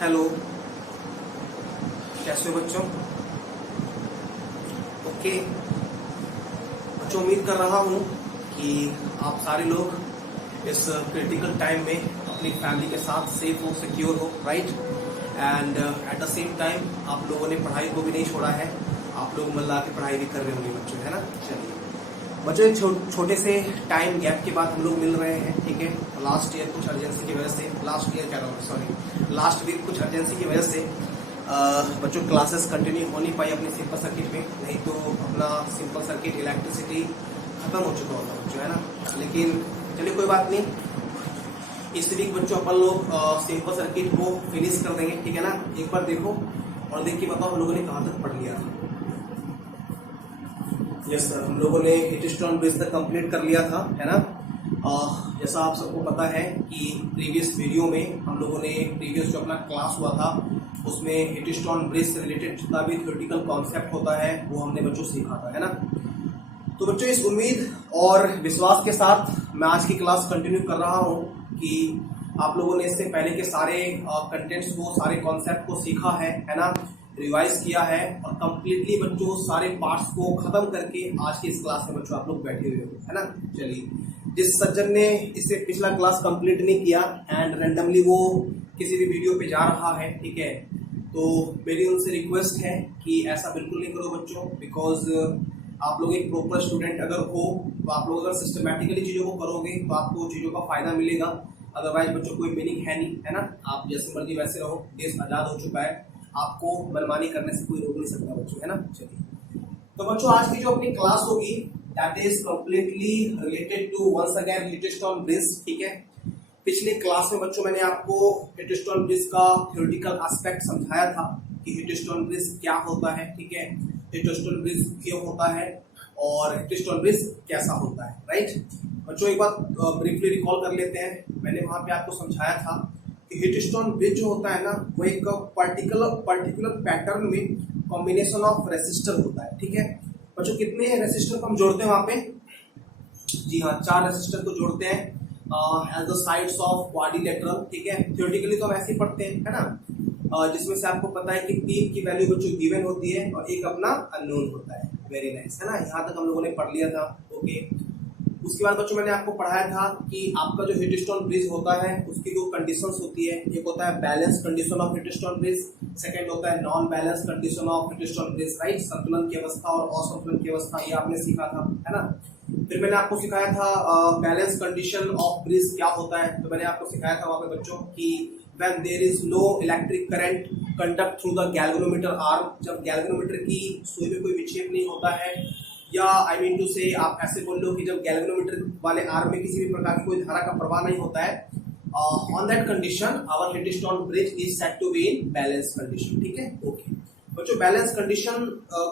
Hello, कैसे हो बच्चों? ओके बच्चों, उम्मीद कर रहा हूँ कि आप सारे लोग इस क्रिटिकल टाइम में अपनी फैमिली के साथ सेफ हो, सिक्योर हो, right. And at the same time आप लोगों ने पढ़ाई को भी नहीं छोड़ा है, आप लोग मन ला के पढ़ाई भी कर रहे होंगे बच्चों, है ना। चलिए बच्चों, एक छोटे से टाइम गैप के बाद हम लोग मिल रहे हैं, ठीक है। लास्ट ईयर कुछ अर्जेंसी की वजह से, लास्ट वीक कुछ अर्जेंसी की वजह से बच्चों क्लासेस कंटिन्यू हो नहीं पाई अपने सिंपल सर्किट में, नहीं तो अपना सिंपल सर्किट इलेक्ट्रिसिटी खत्म हो चुका होता बच्चों, है ना। लेकिन चलिए कोई बात नहीं, इस वीक बच्चों अपन लोग सिंपल सर्किट को फिनिश कर देंगे, ठीक है ना। एक बार देखो और देख के बताओ हम लोगों ने कहाँ तक पढ़ लिया था। यस सर, हम लोगों ने हिटस्टोन ब्रिज तक कंप्लीट कर लिया था, है ना। जैसा आप सबको पता है कि प्रीवियस वीडियो में हम लोगों ने प्रीवियस जो अपना क्लास हुआ था उसमें हिटस्टोन ब्रिज से रिलेटेड जितना भी थ्योरेटिकल कॉन्सेप्ट होता है वो हमने बच्चों सीखा था, है ना। तो बच्चों इस उम्मीद और विश्वास के साथ मैं आज की क्लास कंटिन्यू कर रहा हूँ कि आप लोगों ने इससे पहले के सारे कंटेंट्स को, सारे कॉन्सेप्ट को सीखा है ना, रिवाइज किया है और कंप्लीटली बच्चों सारे पार्ट्स को खत्म करके आज की इस क्लास में बच्चों आप लोग बैठे हुए हो, है ना। चलिए, जिस सज्जन ने इससे पिछला क्लास कंप्लीट नहीं किया एंड रैंडमली वो किसी भी वीडियो पे जा रहा है, ठीक है, तो मेरी उनसे रिक्वेस्ट है कि ऐसा बिल्कुल नहीं करो बच्चों, बिकॉज आप लोग एक प्रॉपर स्टूडेंट अगर हो तो आप लोग अगर सिस्टमैटिकली चीजों को करोगे तो आपको चीजों का फायदा मिलेगा। अदरवाइज बच्चों कोई मीनिंग है नहीं, है ना। आप जैसे मर्जी वैसे रहो, देश आजाद हो चुका है, आपको मनमानी करने से कोई रोक नहीं सकता बच्चों, है ना। चलिए, तो बच्चों आज की जो अपनी क्लास होगी that is completely related to once again Wheatstone bridge, ठीक है। पिछले क्लास में बच्चों मैंने आपको हिटस्टोन ब्रिज का थ्योरेटिकल एस्पेक्ट समझाया था कि हिटस्टोन ब्रिज क्या होता है, ठीक है, हिटस्टोन ब्रिज क्यों होता है और हिटस्टोन ब्रिज कैसा होता है, राइट। बच्चों एक बात ब्रीफली रिकॉल कर लेते हैं, मैंने वहां पे आपको समझाया था हिटस्टोन ब्रिज जो होता है ना वो एक पर्टिकुलर पैटर्न में कॉम्बिनेशन ऑफ रेसिस्टर होता है, ठीक है। बच्चों कितने रेसिस्टर को हम जोड़ते हैं वहां पे? जी हाँ, 4 रेसिस्टर को जोड़ते हैं as the sides of quadrilateral, ठीक है। थ्योरेटिकली तो हम ऐसे ही पढ़ते हैं, है ना, जिसमें से आपको पता है कि 3 की वैल्यू बच्चों गिवन होती है और एक अपना अननोन होता है। वेरी नाइस, है ना, यहाँ तक हम लोगों ने पढ़ लिया था। ओके, उसके बाद बच्चों मैंने आपको पढ़ाया था कि आपका जो हिटस्टोन ब्रिज होता है उसकी 2 कंडीशंस होती है, एक होता है balance condition of Wheatstone bridge, second होता है non balance condition of Wheatstone bridge, right. संतुलन की अवस्था और असंतुलन की अवस्था, ये आपने सीखा था, है ना। फिर मैंने आपको सिखाया था बैलेंस कंडीशन ऑफ ब्रिज क्या होता है, तो मैंने आपको सिखाया था वहां पे बच्चों कि when there is no electric current conduct through the galvanometer arm, जब गैल्वेनोमीटर की सुई में कोई विक्षेप नहीं होता है, या आई मीन टू से आप ऐसे बोल लो कि जब गैल्वेनोमीटर वाले आर्म में किसी भी प्रकार की कोई धारा का प्रवाह नहीं होता है, on that condition our Wheatstone bridge is said to be in balance condition, ठीक है। ओके बच्चों, बैलेंस कंडीशन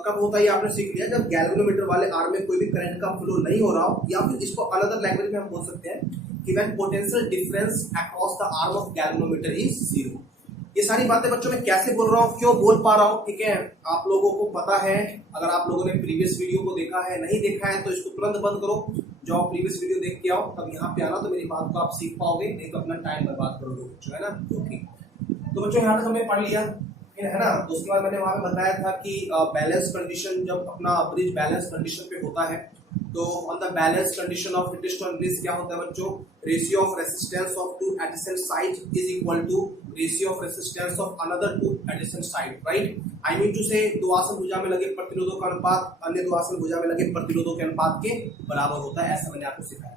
कब होता है ये आपने सीख लिया, जब गैल्वेनोमीटर वाले आर्म में कोई भी करंट का फ्लो नहीं हो रहा हो, या फिर इसको अनदर लैंग्वेज में हम बोल सकते हैं कि when potential difference across the arm of galvanometer is 0। ये सारी बातें बच्चों मैं कैसे बोल रहा हूँ, क्यों बोल पा रहा हूँ, ठीक है, आप लोगों को पता है। अगर आप लोगों ने प्रीवियस वीडियो को देखा है, नहीं देखा है तो इसको तुरंत बंद करो, जाओ प्रीवियस वीडियो देख के आओ, तब यहाँ पे आना तो मेरी बात को आप सीख पाओगे, नहीं तो अपना टाइम बर्बाद करोगे बच्चों, है ना। ओके, तो बच्चों यहाँ तक हमने पढ़ लिया, है ना। तो उसके बाद मैंने वहां पे बताया था कि बैलेंस कंडीशन, जब अपना ब्रिज बैलेंस कंडीशन पे होता है तो on the balance condition of Wheatstone bridge क्या होता है बच्चों, ratio of resistance of 2 adjacent sides is equal to ratio of resistance of another 2 adjacent side, right. I mean to say 2 आसन भुजा में लगे प्रतिरोधों का अनुपात अन्य 2 आसन भुजा में लगे प्रतिरोधों के अनुपात के बराबर होता है, ऐसा मैंने आपको सिखाया।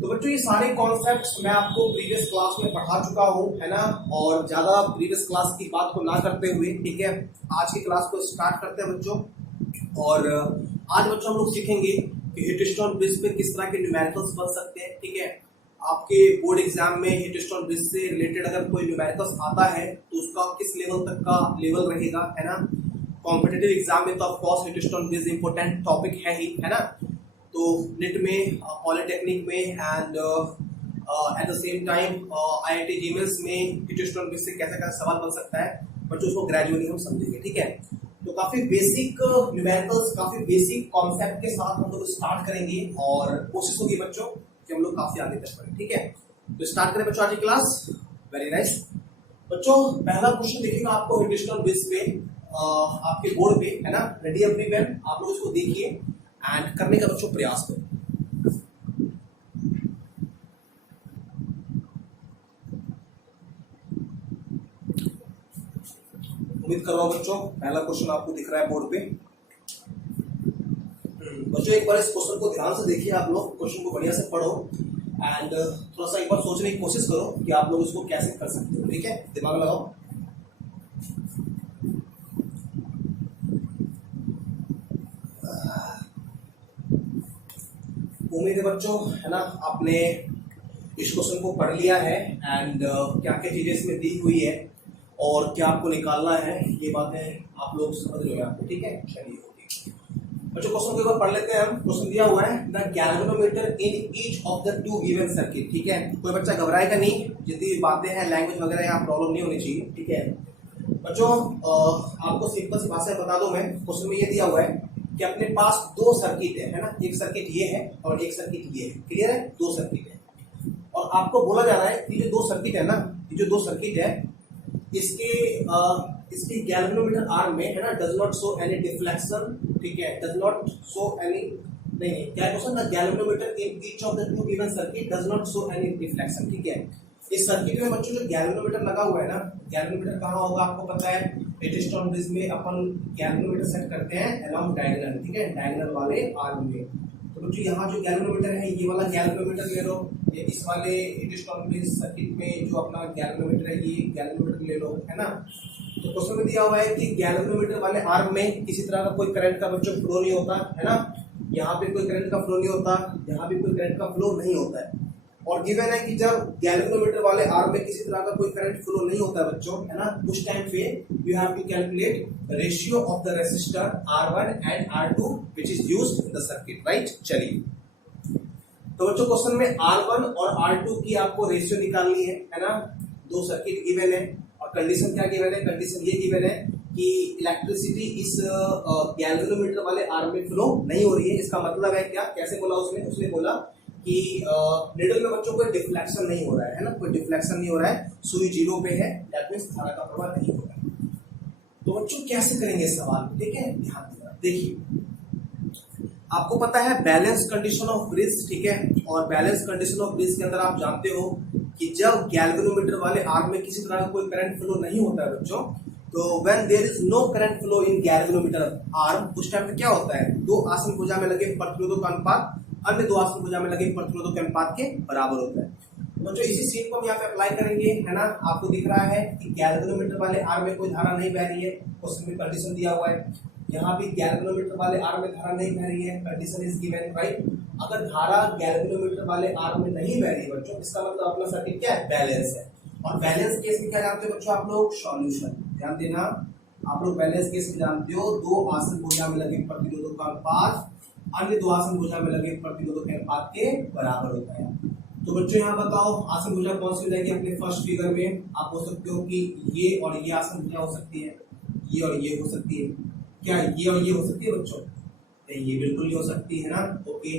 तो बच्चों ये सारे कॉन्सेप्ट्स मैं आपको प्रीवियस क्लास में पढ़ा चुका हूँ, है ना, और ज्यादा प्रीवियस क्लास की बात को ना करते हुए, ठीक है, आज की क्लास को स्टार्ट करते हैं बच्चों। और आज बच्चों हम लोग सीखेंगे कि हिटस्टोन ब्रिज पे किस तरह के न्यूमेरिकल्स बन सकते हैं, ठीक है। आपके बोर्ड एग्जाम में हिटस्टोन ब्रिज से रिलेटेड अगर कोई न्यूमेरिकल्स आता है तो उसका किस लेवल तक का लेवल रहेगा, है ना। कॉम्पिटिटिव एग्जाम में तो ऑफकोर्स हिटस्टोन ब्रिज इंपॉर्टेंट टॉपिक है ही, है ना। तो नेट में, पॉलिटेक्निक में and at the same time IIT Zeeman में हिटस्टोन ब्रिज से कैसा कैसा सवाल बन सकता है बच्चों, उसको ग्रेजुअली हम समझेंगे, ठीक है। तो काफी बेसिक न्यूमेरिकल्स, काफी बेसिक कॉन्सेप्ट के साथ हम लोग स्टार्ट करेंगे और कोशिश होगी बच्चों कि हम लोग काफी आगे तक बढ़े, ठीक है। तो स्टार्ट करें बच्चों आज की क्लास। Very nice. बच्चों पहला क्वेश्चन देखिएगा आपको हिटस्टोन ब्रिज पे आपके बोर्ड पे है ना, रेडी एवरीवन, आप लोग इसको देखिए एंड करने का बच्चों प्रयास करो। उम्मीद कर रहा हूं बच्चों पहला क्वेश्चन आपको दिख रहा है बोर्ड पे। बच्चों एक बार इस क्वेश्चन को ध्यान से देखिए, आप लोग क्वेश्चन को बढ़िया से पढ़ो एंड थोड़ा सा एक बार सोचने की कोशिश करो कि आप लोग इसको कैसे कर सकते हो। ठीक है, दिमाग लगाओ। उम्मीद है बच्चों है ना आपने इस क्वेश्चन को पढ़ लिया है एंड क्या क्या चीजें इसमें दी हुई है और क्या आपको निकालना है, ये बातें आप लोग समझ रहे हो आपको। ठीक है, चलिए बच्चों क्वेश्चन को एक बार पढ़ लेते हैं हम। क्वेश्चन दिया हुआ है the galvanometer in each of the two given circuit. ठीक है, कोई बच्चा घबराएगा नहीं, जितनी भी बातें हैं लैंग्वेज वगैरह यहाँ प्रॉब्लम नहीं होनी चाहिए। ठीक है बच्चों, आपको सिंपल सी भाषा में बता दूं मैं, क्वेश्चन में ये दिया हुआ है कि अपने पास दो सर्किट है ना, एक सर्किट ये है और एक सर्किट ये है। क्लियर है, दो सर्किट है और आपको बोला जा रहा है कि जो दो सर्किट है ना, ये जो दो सर्किट है इसके गैल्वेनोमीटर आर्म में है ना does not show any deflection. ठीक है, डज नॉट शो एनी, नहीं क्या question, the galvanometer in each of the two given circuit does not show any deflection. ठीक है, इस सर्किट में बच्चों जो गैल्वेनोमीटर लगा हुआ है ना, गैल्वेनोमीटर कहाँ होगा आपको पता है, हिटस्टोन ब्रिज में अपन गैल्वेनोमीटर सेट करते हैं अलोंग डायगोनल। ठीक है, डायगोनल वाले आर्म में। तो बच्चों यहाँ जो गैल्वेनोमीटर है ये वाला गैल्वेनोमीटर ले लो, ये इस वाले हिटस्टोन ब्रिज सर्किट में जो अपना गैल्वेनोमीटर है ये गैल्वेनोमीटर ले लो, है ना। तो क्वेश्चन में दिया हुआ है कि गैल्वेनोमीटर वाले आर्म में किसी तरह का कोई करंट का बच्चों फ्लो नहीं होता है ना, यहाँ पे कोई करंट का फ्लो नहीं होता, यहाँ भी कोई करंट का फ्लो नहीं होता है। और गिवन है कि जब गैल्वेनोमीटर वाले आर्म में किसी तरह का कोई करंट फ्लो नहीं होता है बच्चों, है ना, उस टाइम पे you have to calculate ratio of the resistor R1 and R2 which is used in the circuit. Right, चलिए तो बच्चों क्वेश्चन में R1 और R2 की आपको रेशियो निकालनी है ना। दो सर्किट गिवन है और कंडीशन क्या गिवन है, कंडीशन ये गिवन है कि इलेक्ट्रिसिटी इस गैल्वेनोमीटर वाले आर्म में फ्लो नहीं हो रही है। इसका मतलब है क्या, कैसे बोला उसने बोला कि निडल में बच्चों कोई डिफ्लेक्शन नहीं हो रहा है ना, कोई डिफ्लेक्शन नहीं हो रहा है, सुई जीरो पे है, दैट मींस धारा का प्रवाह नहीं हो रहा है। तो बच्चों कैसे करेंगे इस सवाल को, ठीक है, ध्यान देना। देखिए आपको पता है बैलेंस कंडीशन ऑफ ब्रिज। ठीक है, और बैलेंस कंडीशन ऑफ ब्रिज के अंदर आप जानते हो कि जब गैल्वेनोमीटर वाले आर्म में किसी तरह का कोई करंट फ्लो नहीं होता है बच्चों, तो when there is no current flow in galvanometer arm, उस टाइम पे क्या होता है, दो आसन भुजा में लगे प्रतिरोधों का अनुपात अन्य दो आसन भुजा में लगे प्रतिरोधों के अनुपात के बराबर होता है। बच्चों इसी सीन को हम यहाँ पे अप्लाई करेंगे, है ना। आपको दिख रहा है कि गैल्वेनोमीटर वाले आर्म में कोई धारा नहीं बह रही है, क्वेश्चन में कंडीशन दिया हुआ है। यहाँ भी गैल्वेनोमीटर वाले आर्म में धारा नहीं बह रही है, कंडीशन इज गिवन। राइट, अगर धारा गैल्वेनोमीटर वाले आर्म में नहीं बह रही है बच्चों, इसका मतलब अपना सर्किट क्या है, बैलेंस है। और बैलेंस केस में क्या जानते हो बच्चों आप लोग, सॉल्यूशन। ध्यान देना, आप लोग बैलेंस केस में जानते हो दो आसन भुजा में लगे प्रतिरोधों का अनुपात अन्य दो आसन भुजा में लगे प्रतिरोधों के अनुपात के बराबर होता है। तो बच्चों यहाँ बताओ आसन भुजा कौन सी हो जाएगी, अपने फर्स्ट फिगर में आप बोल सकते हो कि ये और ये आसन भुजा हो सकती है, ये और ये हो सकती है। क्या ये और ये हो सकती है बच्चों, ये बिल्कुल नहीं हो सकती है ना। ओके,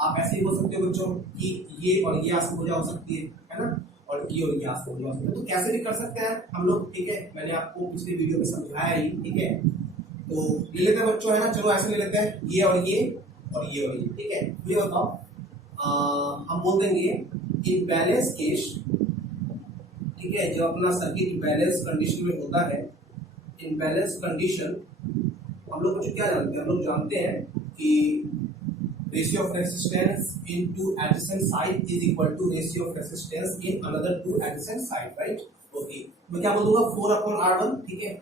आप ऐसे ही बोल सकते हो बच्चों कि ये और ये आसन भुजा हो सकती है ना, और ये आसन भुजा हो सकती है। तो कैसे भी कर सकते हैं हम लोग, ठीक है, मैंने आपको पिछले वीडियो में समझाया ही। ठीक है, तो ले लेते हैं बच्चों, है ना, चलो ऐसे ले लेते हैं, ये और ये और ये और ये। ठीक है, ये बताओ हम बोल देंगे इन बैलेंस केस। ठीक है, जब अपना सर्किट बैलेंस कंडीशन में होता है, इन बैलेंस कंडीशन हम लोग कुछ क्या जानते हैं, हम लोग जानते हैं कि ratio of resistance in two adjacent side is equal to ratio of resistance in another two adjacent side. Right, okay, मैं क्या बोलूंगा 4/R1। ठीक है,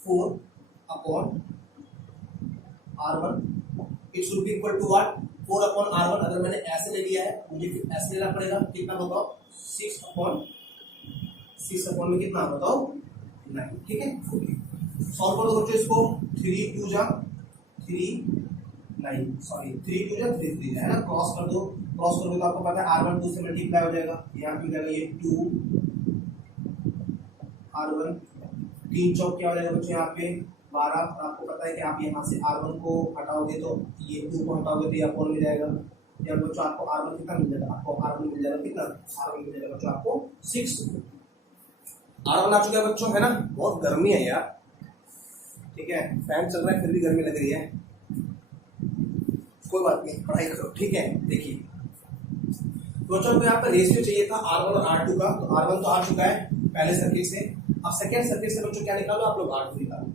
4/R1 it should be equal to what, 4/R1। अगर मैंने ऐसे ले लिया है मुझे फिर ऐसे लेना पड़ेगा, कितना बताओ, 6/6 में कितना बताओ, 9। ठीक है, सॉल्व कर दो बच्चों इसको, 3 2 जा 3 9, सॉरी 3 2 जा 3 3 है ना, क्रॉस कर दो, क्रॉस करोगे तो आपको पता है R1 2 से मल्टीप्लाई हो जाएगा, यहाँ पे हो जाएगा ये 2 R1, 3 चौक क्या हो जाएगा बच्चों यहाँ पे 12। आपको पता है कि आप यहाँ से R1 को हटाओगे तो ये 2 को हटाओगे तो ये अपॉन मिल जाएगा। या बच्चों आपको R1 कितना मिल जाएगा, आपको R1 मिल जाएगा कितना, R1 मिल जाएगा बच्चों आपको 6। R1 आ चुका है बच्चों, है ना। बहुत गर्मी है यार, ठीक है, फैन चल रहा है फिर भी गर्मी लग रही है, कोई बात नहीं, पढ़ाई करो, ठीक है। देखिए तो बच्चों को यहाँ पर रेशियो चाहिए था R1 और R2 का, तो R1 तो आ चुका है पहले सर्किट से। अब सेकेंड सर्किट से बच्चों क्या निकालो आप लोग, R2 निकालो।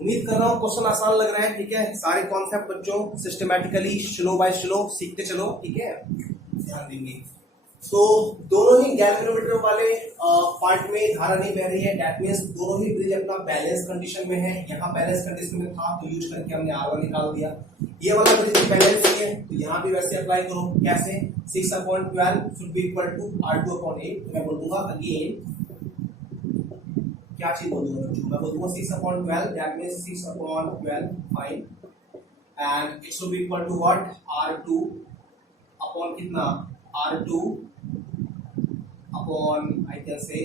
उम्मीद कर रहा हूँ क्वेश्चन आसान लग रहा है, ठीक है। सारे कॉन्सेप्ट बच्चों सिस्टमैटिकली स्लो बाय स्लो सीखते चलो, ठीक है, ध्यान देंगे। तो दोनों ही गैल्वेनोमीटर वाले पार्ट में धारा नहीं बह रही है, दैट मींस दोनों ही ब्रिज अपना बैलेंस कंडीशन में है। यहाँ बैलेंस कंडीशन में था तो यूज करके हमने R1 निकाल दिया। ये वाला ब्रिज बैलेंस है तो यहाँ भी वैसे अप्लाई करो, कैसे, 6/12 should be equal to R2/8। मैं बोल दूंगा अगेन, क्या चीज बोल दूंगा बच्चों, मैं बोल दूंगा 6/12, that means 6/12 fine, and it should be equal to what, R2 upon कितना, R2 upon I can say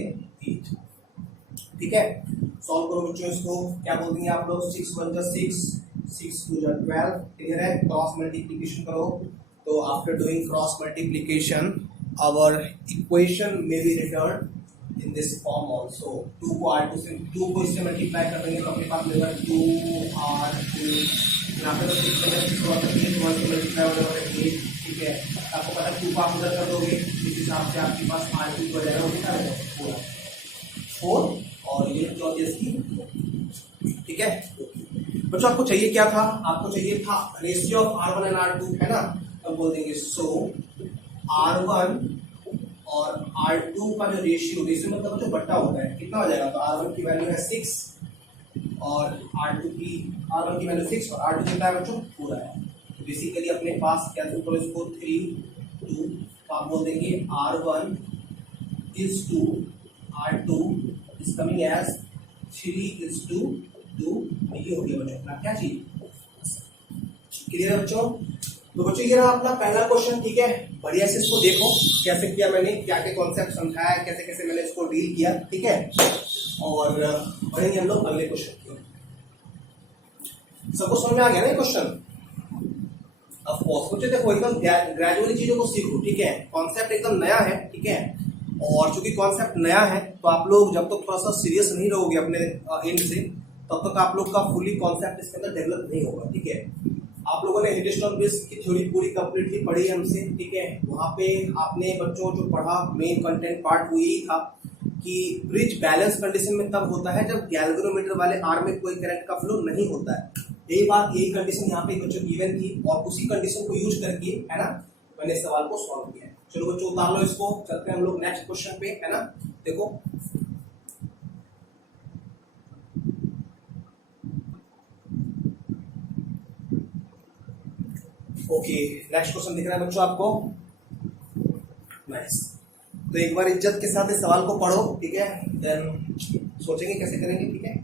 8, ठीक है। सॉल्व करो बच्चों इसको, क्या बोल देंगे आप लोग, 6 1 जा 6, 6 2 जा 12, क्लियर है। क्रॉस मल्टीप्लिकेशन करो, तो after doing cross multiplication our equation में be return in this form also. 2 को R2 से 2 को इससे मल्टीप्लाई कर देंगे तो अपने पास मिलेगा 2R2, यहाँ पे तो 6 मल्टीप्लाई हो जाएगा 8, ठीक है। आपको पता है 2 को आप उधर कर दोगे, इस हिसाब से आपके पास R2 हो जाएगा, वो कितना रहेगा 4, और ये जो इसकी, ठीक है। बच्चों आपको चाहिए क्या था, आपको चाहिए था ratio of R1 and R2, है ना। तो बोल देंगे सो R1 और R2 का जो रेशियो मतलब जो बट्टा होता है कितना हो जाएगा, तो R1 की वैल्यू है 6 और R1 की वैल्यू 6 और R2 कितना है बच्चों, पूरा है। तो बेसिकली अपने पास कैलकुलेट करो इसको, 3 2, तो आप बोल देंगे R1 is to R2 is coming as 3 is to 2, ये हो गया बच्चों अपना क्या चीज, क्लियर है बच्चों। तो बच्चों ये रहा अपना पहला क्वेश्चन, ठीक है। बढ़िया से इसको देखो कैसे किया मैंने, क्या क्या कॉन्सेप्ट समझाया, कैसे कैसे मैंने इसको डील किया, ठीक है। और बढ़ेंगे हम लोग अगले क्वेश्चन की। सबको समझ में आ गया ना क्वेश्चन, ऑफ कोर्स बच्चों देखो एकदम ग्रेजुअली चीजों को सीखो, ठीक है। कॉन्सेप्ट एकदम नया है, ठीक है, और चूंकि कॉन्सेप्ट नया है तो आप लोग जब तक थोड़ा सा सीरियस नहीं रहोगे अपने एंड से, तब तक आप लोग का फुली कॉन्सेप्ट इसके अंदर डेवलप नहीं होगा, ठीक है। आप लोगों ने हीटस्टोन ब्रिज की थ्योरी पूरी कंप्लीटली पढ़ी हमसे, ठीक है। वहां पे आपने बच्चों जो पढ़ा मेन कंटेंट पार्ट वो यही था कि ब्रिज बैलेंस कंडीशन में तब होता है जब गैल्वेनोमीटर वाले आर्म में कोई करंट का फ्लो नहीं होता है। यही कंडीशन यहाँ पे बच्चों गिवन थी और उसी कंडीशन को यूज करके, है ना, मैंने इस सवाल को सॉल्व किया है। चलो बच्चों उतार लो इसको, चलते हैं हम लोग नेक्स्ट क्वेश्चन पे, है ना। देखो ओके, नेक्स्ट क्वेश्चन दिख रहा है बच्चों आपको, नाइस। तो एक बार इज्जत के साथ इस सवाल को पढ़ो, ठीक है, देन सोचेंगे कैसे करेंगे, ठीक है।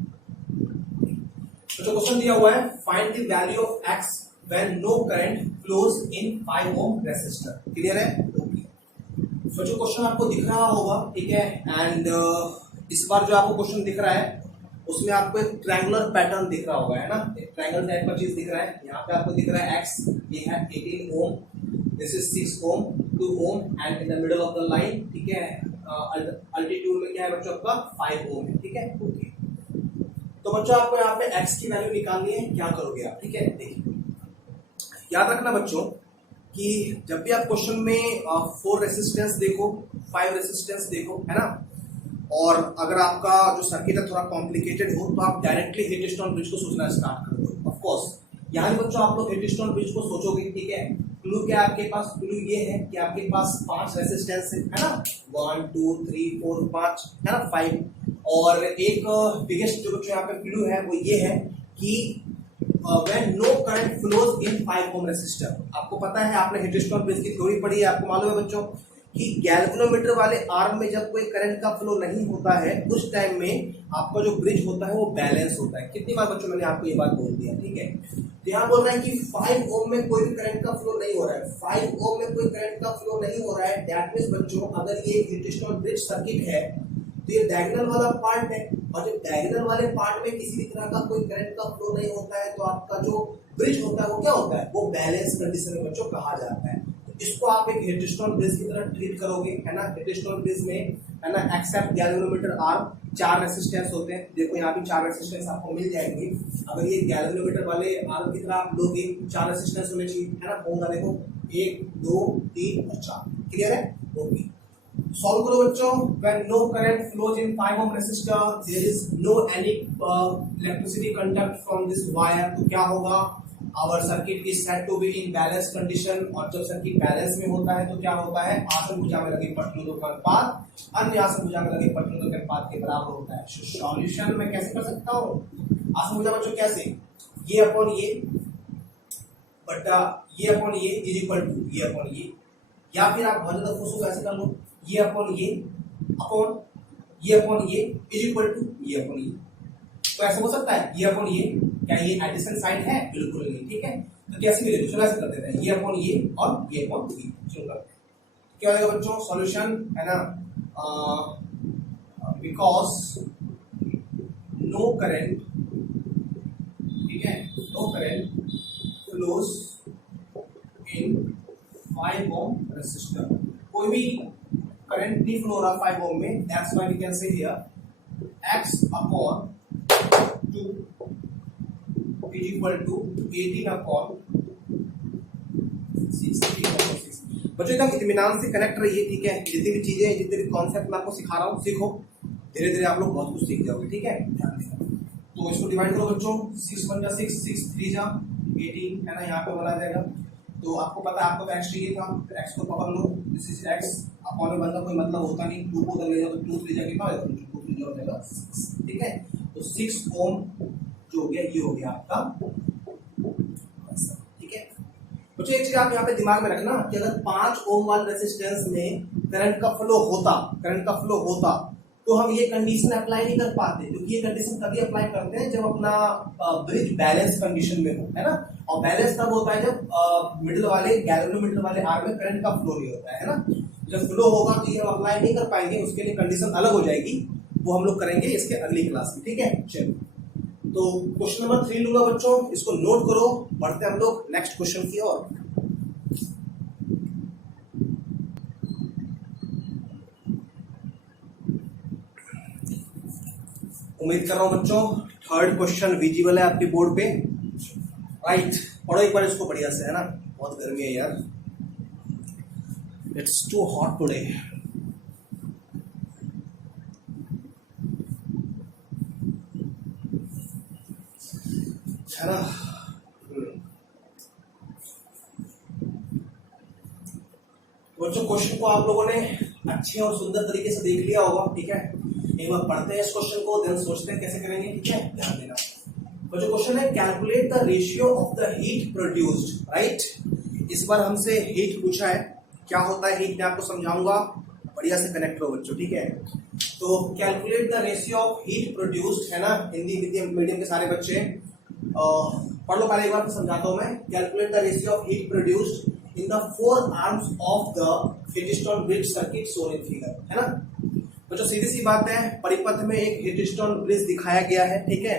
तो क्वेश्चन दिया हुआ है, find the value of x when no current flows in 5 ohm resistor, clear है। तो जो क्वेश्चन आपको दिख रहा होगा, ठीक है, एंड इस बार जो आपको क्वेश्चन दिख रहा है उसमें आपको एक ट्रायंगुलर पैटर्न दिख रहा होगा, है ना, एक ट्रायंगल टाइप का चीज दिख रहा है। यहाँ पे आपको दिख रहा है x, ये है 18 ohm, this is 6 ohm, 2 ohm, and in the middle of the line, ठीक है, अल्टीट्यूड में क्या है बच्चों आपका 5 ओम है, ठीक है। ओके, तो बच्चों आपको यहाँ पे x की वैल्यू निकालनी है, क्या करोगे आप, ठीक है। देखिए याद रखना बच्चों कि जब भी आप क्वेश्चन में 4 रेसिस्टेंस देखो, 5 रेसिस्टेंस देखो, है ना, और अगर आपका जो सर्किट है थोड़ा कॉम्प्लिकेटेड हो तो आप डायरेक्टली हीटस्टोन ब्रिज को सोचना स्टार्ट कर दो। ऑफ कोर्स यहाँ भी बच्चों आप लोग हीटस्टोन ब्रिज को सोचोगे, ठीक है। क्लू क्या आपके पास, क्लू ये है कि आपके पास 5 रेसिस्टेंस है ना, 1 2 3 4 5, है ना, 5। और एक बिगेस्ट जो बच्चों यहाँ पे क्लू है वो ये है कि when no current flows in 5 ohm resistor. आपको पता है, आपने हीटस्टोन ब्रिज की थ्योरी पढ़ी है, आपको मालूम है बच्चों कि गैल्वेनोमीटर वाले आर्म में जब कोई करंट का फ्लो नहीं होता है उस टाइम में आपका जो ब्रिज होता है वो बैलेंस होता है। कितनी बार बच्चों मैंने आपको ये बात बोल दिया, ठीक है। तो यहाँ बोल रहा है कि 5 ओम में कोई भी करंट का फ्लो नहीं हो रहा है, 5 ओम में कोई करंट का फ्लो नहीं हो रहा है, दैट मींस बच्चों अगर ये हीटस्टोन ब्रिज सर्किट है तो ये डायगोनल वाला पार्ट है, और जब डायगोनल वाले पार्ट में किसी भी तरह का कोई करंट का फ्लो नहीं होता है तो आपका जो ब्रिज होता है वो क्या होता है, वो बैलेंस कंडीशन में बच्चों कहा जाता है। इसको आप एक हीटस्टोन ब्रिज की तरह ट्रीट करोगे, है ना। हीटस्टोन ब्रिज में, है ना, एक्सेप्ट गैल्वेनोमीटर आर्म 4 रेसिस्टेंस होते हैं। देखो यहाँ भी 4 रेसिस्टेंस आपको मिल जाएंगे। अगर ये गैल्वेनोमीटर वाले आर्म की तरह आप लोगे 4 रेसिस्टेंस होने चाहिए, है ना। होगा देखो 1 2 3 और 4। क्लियर है? ओके, सॉल्व करो बच्चों। when no current flows in 5 ohm resistor, there is no any electricity conduct from this wire, तो क्या होगा? Our circuit is said to be in balanced condition। और जब सर्किट बैलेंस में होता है तो क्या होता है? आसन भुजा में लगे पट्टियों का अनुपात अन्य आसन भुजा में लगे पट्टियों के अनुपात के बराबर होता है। सॉल्यूशन मैं कैसे कर सकता हूँ? आसन भुजा बच्चों कैसे? ये अपॉन ये बटा ये अपॉन ये इज इक्वल टू ये अपॉन ये, या फिर आप बहुत ज्यादा खुश हो ऐसे कर लो, ये अपॉन ये इज इक्वल टू ये अपॉन ये। तो ऐसा हो सकता है ये अपॉन ये, क्या ये एडिशन साइन है? बिल्कुल नहीं। ठीक है, तो कैसे मिलेगा? चलो ऐसे कर देते हैं, ये अपॉन ये और ये अपॉन ये। चलो करते हैं, क्या हो जाएगा बच्चों? सॉल्यूशन, है ना, बिकॉज नो करंट, ठीक है, no current flows in 5 ohm resistor. कोई भी करंट नहीं फ्लो हो रहा 5 ohm में, that's why we can say here x upon 2 is equal to 18 upon 6। बच्चों एकदम इत्मीनान से कनेक्ट रहिए, ठीक है। जितनी भी चीजें, जितने भी कॉन्सेप्ट मैं आपको सिखा रहा हूँ, सीखो। धीरे धीरे आप लोग बहुत कुछ सीख जाओगे, ठीक है। ध्यान देना। तो इसको डिवाइड करो बच्चों, 6 1 जा 6, 6 3 जा 18, है ना। यहाँ पे बना जाएगा। तो आपको पता है, आपको तो x चाहिए था, तो x को पकड़ लो, दिस इज x अपॉन में बनना कोई मतलब होता नहीं। 2 को उधर ले जाओ तो 2 3 जा कितना हो जाएगा? 2 3 हो जाएगा 6, ठीक है। तो 6 ओम जो हो गया, ये हो गया आपका, ठीक है। बच्चों एक चीज आप यहाँ पे दिमाग में रखना कि अगर 5 ओम वाले रेजिस्टेंस में करंट का फ्लो होता तो हम ये कंडीशन अप्लाई नहीं कर पाते, क्योंकि ये कंडीशन तभी अप्लाई करते हैं जब अपना ब्रिज बैलेंस कंडीशन में हो, है ना। और बैलेंस तब होता है जब मिडिल वाले गैल्वेनोमीटर वाले आर्म में करंट का फ्लो नहीं होता है ना। जब फ्लो होगा तो ये हम अप्लाई नहीं कर पाएंगे, उसके लिए कंडीशन अलग हो जाएगी, वो हम लोग करेंगे इसके अगली क्लास में, ठीक है। चलो, तो क्वेश्चन नंबर 3 लूंगा बच्चों, इसको नोट करो। बढ़ते हम लोग नेक्स्ट क्वेश्चन की ओर। उम्मीद कर रहा हूं बच्चों 3rd क्वेश्चन विजिबल है आपके बोर्ड पे, राइट। पढ़ो एक बार इसको बढ़िया से, है ना। बहुत गर्मी है यार, इट्स टू हॉट टुडे। है ना। बच्चों क्वेश्चन को आप लोगों ने अच्छे और सुंदर तरीके से देख लिया होगा, ठीक है। एक बार पढ़ते हैं इस क्वेश्चन को, देन सोचते हैं कैसे करेंगे, ठीक है। ध्यान देना। तो जो क्वेश्चन है, calculate the ratio of the heat produced, right. इस बार हमसे हीट पूछा है, क्या होता है हीट मैं आपको समझाऊंगा, बढ़िया से कनेक्ट करो बच्चों, ठीक है। तो calculate the ratio of heat produced, है ना। हिंदी मीडियम के सारे बच्चे पढ़ लो, पहले एक बार समझाता हूं मैं। Calculate the ratio of heat produced in the 4 arms of the Wheatstone bridge circuit shown in figure, है ना। बच्चों सीधी सी बात है, परिपथ में एक हीटस्टोन ब्रिज दिखाया गया है, ठीक है।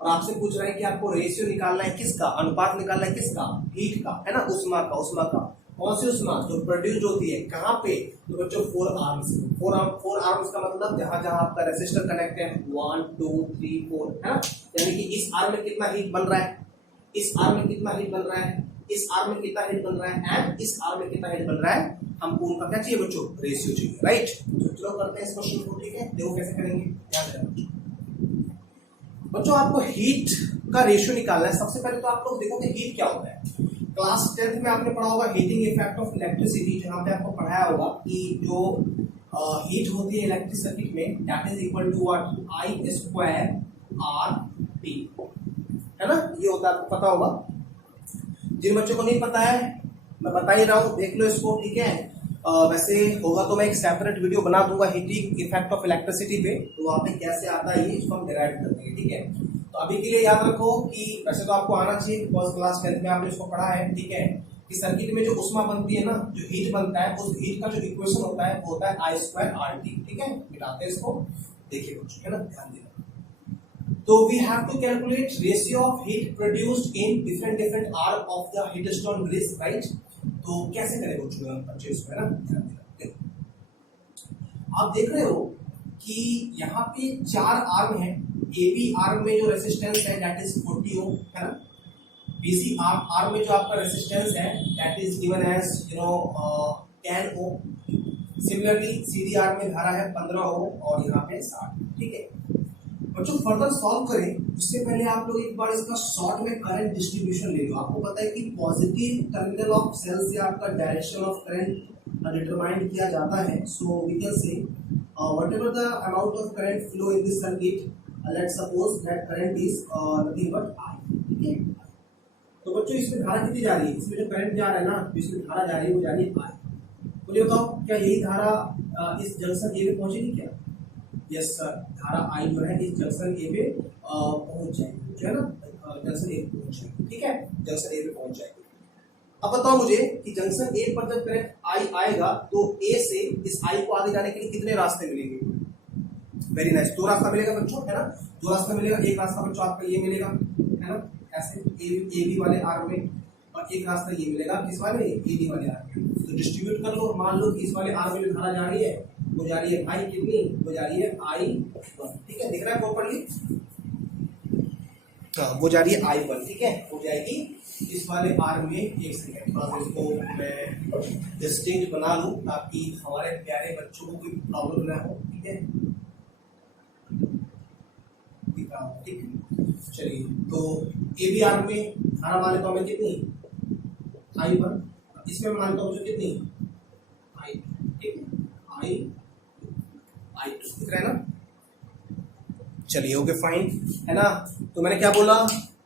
और आपसे पूछ रहे हैं कि आपको रेशियो निकालना है किसका, अनुपात निकालना है किसका? हीट का, है ना। उष्मा का। कौन सी उष्मा? जो प्रोड्यूस होती है कहाँ पे? तो बच्चों 4 आर्म्स। 4 आर्म्स का मतलब जहां जहां आपका रेसिस्टर कनेक्ट है, 1 2 3 4, है ना। यानी कि इस आर्म में कितना हीट बन रहा है, इस आर्म में कितना हीट बन रहा है, इस आर्म में कितना हीट बन रहा है, एंड इस आर्म में कितना हीट बन रहा है। हमको उनका क्या चाहिए बच्चों? रेशियो चाहिए, राइट। तो चलो करते हैं इस क्वेश्चन को, ठीक है। देखो कैसे करेंगे, ध्यान देना बच्चों। आपको हीट का रेशियो निकालना है। सबसे पहले तो आप लोग देखो कि हीट क्या होता है। क्लास 10th में आपने पढ़ा होगा हीटिंग इफेक्ट ऑफ इलेक्ट्रिसिटी, जहां पे आपको पढ़ाया होगा कि जो हीट होती है इलेक्ट्रिक सर्किट में, that is equal to what? I square RT, है ना। ये होता है, आपको पता होगा। जिन बच्चों को नहीं पता है मैं बता ही रहा हूँ, देख लो इसको, ठीक है। वैसे होगा तो मैं एक सेपरेट वीडियो बना दूंगा हीटिंग इफेक्ट ऑफ इलेक्ट्रिसिटी पे, तो वहाँ पे कैसे आता है ये, इसको हम डिराइव कर देंगे, ठीक है। तो अभी के लिए याद रखो कि वैसे तो आपको आना चाहिए, फर्स्ट क्लास 10th में आपने इसको पढ़ा है, ठीक है, कि सर्किट में जो उष्मा बनती है ना, जो हीट बनता है, उस हीट का जो इक्वेशन होता है वो होता है I स्क्वायर RT, ठीक है। मिटाते हैं इसको, देखिए कुछ, है ना, ध्यान देना। तो we have to calculate ratio of heat produced in different arm of the heatstone bridge, right? तो कैसे करें बच्चों बच्चे इसको, है ना, ध्यान देना। देखो आप देख रहे हो कि यहाँ पे 4 आर्म है। ए बी आर्म में जो रेसिस्टेंस है दैट इज 40 ओम, है ना। बीसी आर्म में जो आपका रेसिस्टेंस है that is given as 10 ohm. Similarly सीधी आर्म में धारा है 15 ओम और यहाँ पे 60, ठीक है। बच्चों फर्दर सॉल्व करें उससे पहले आप लोग एक बार इसका शॉर्ट में करंट डिस्ट्रीब्यूशन ले लो। आपको पता है कि पॉजिटिव टर्मिनल ऑफ सेल से आपका डायरेक्शन ऑफ करंट डिटरमाइन किया जाता है। So we can say whatever the amount of current flow in this circuit, let's suppose that current is nothing but I, ठीक है। तो बच्चों इसमें धारा कितनी जा रही है, इसमें जो करंट जा रहा है ना, इसमें धारा जा रही है वो जा रही है आई। मुझे बताओ क्या यही धारा इस जंक्शन ए पे पहुंचेगी क्या? यस सर, धारा आई जो है इस जंक्शन ए पे पहुंच जाएगी, जो है ना, जंक्शन ए पे पहुंच जाएगी, ठीक है, जंक्शन ए पे पहुंच जाएगी। अब बताओ मुझे कि जंक्शन ए पर जब करंट आई आएगा तो ए से इस आई को आगे जाने के लिए कितने रास्ते मिलेंगे? वेरी नाइस, 2 रास्ता मिलेगा बच्चों, है ना, 2 रास्ता मिलेगा। एक रास्ता बच्चों आपका ये मिलेगा, है ना, ऐसे ए बी वाले आर्म में, और एक रास्ता ये मिलेगा किस वाले, ए डी वाले आर्म में। तो डिस्ट्रीब्यूट कर लो, मान लो कि इस वाले आर्म में जो धारा जा रही है वो जा रही है आई कितनी, वो जा रही है I1, ठीक है, दिख रहा है प्रॉपर्ली, वो जा रही है I1, ठीक है, हो जाएगी इस वाले आर्म में। एक सेकेंड थोड़ा सा इसको मैं डिस्टिंक्ट बना लूं ताकि हमारे प्यारे बच्चों को कोई प्रॉब्लम ना हो, ठीक है, ठीक है। चलिए तो ए बी आर्म में धारा मान लेता हूं मैं कितनी, I1, इसमें मान लेता हूं मुझे कितनी, I, ठीक है, I2 दिख रहा है ना। चलिए ओके फाइन, है ना। तो मैंने क्या बोला,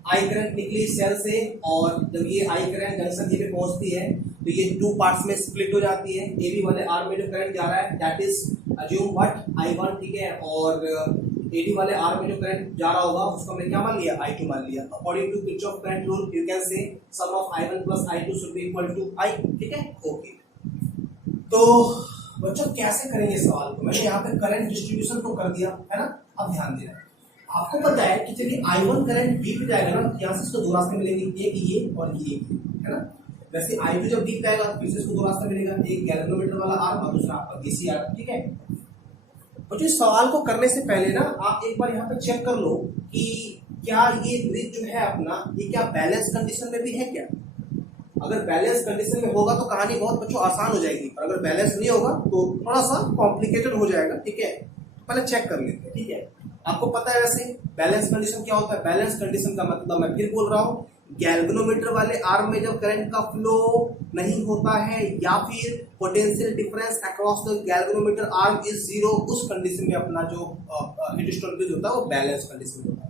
आई करंट निकली सेल से, और जब ये आई करंट जंक्शन ए पे पहुंचती है तो ये 2 पार्ट्स में स्प्लिट हो जाती है। ए बी वाले आर्म में जो करंट जा रहा है that is assume what I1, ठीक है, और ए डी वाले आर्म में जो करंट जा रहा होगा उसको हमने क्या मान लिया, I2 मान लिया। According to Kirchhoff current rule you can say sum of I1 plus I2 should be equal to I, ठीक है, ओके। तो बच्चों कैसे करेंगे सवाल को, मैंने यहाँ पे करंट डिस्ट्रीब्यूशन तो कर दिया, है ना। अब ध्यान देना, आपको पता है कि चलिए I1 करंट बी पे जाएगा ना, यहाँ से इसको 2 रास्ते मिलेंगे, एक ये और ये, है ना। वैसे I2 जब बी पे आएगा तो फिर से इसको 2 रास्ते मिलेगा, एक गैल्वेनोमीटर वाला आर्म और दूसरा आपका डीसी आर्म, ठीक है। तो इस सवाल को करने से पहले ना आप एक बार यहाँ पे चेक कर लो कि क्या ये ब्रिज जो है अपना, ये क्या बैलेंस कंडीशन में भी है क्या। अगर बैलेंस कंडीशन में होगा तो कहानी बहुत बच्चों आसान हो जाएगी, और अगर बैलेंस नहीं होगा तो थोड़ा सा कॉम्प्लिकेटेड हो जाएगा, ठीक है। पहले चेक कर लेते हैं, ठीक है। आपको पता है वैसे बैलेंस कंडीशन क्या होता है। बैलेंस कंडीशन का मतलब मैं फिर बोल रहा हूँ, गैल्वेनोमीटर वाले आर्म में जब करंट का फ्लो नहीं होता है या फिर potential difference across the galvanometer arm is 0, उस कंडीशन में अपना जो हीट स्टोन ब्रिज होता है वो बैलेंस कंडीशन होता है।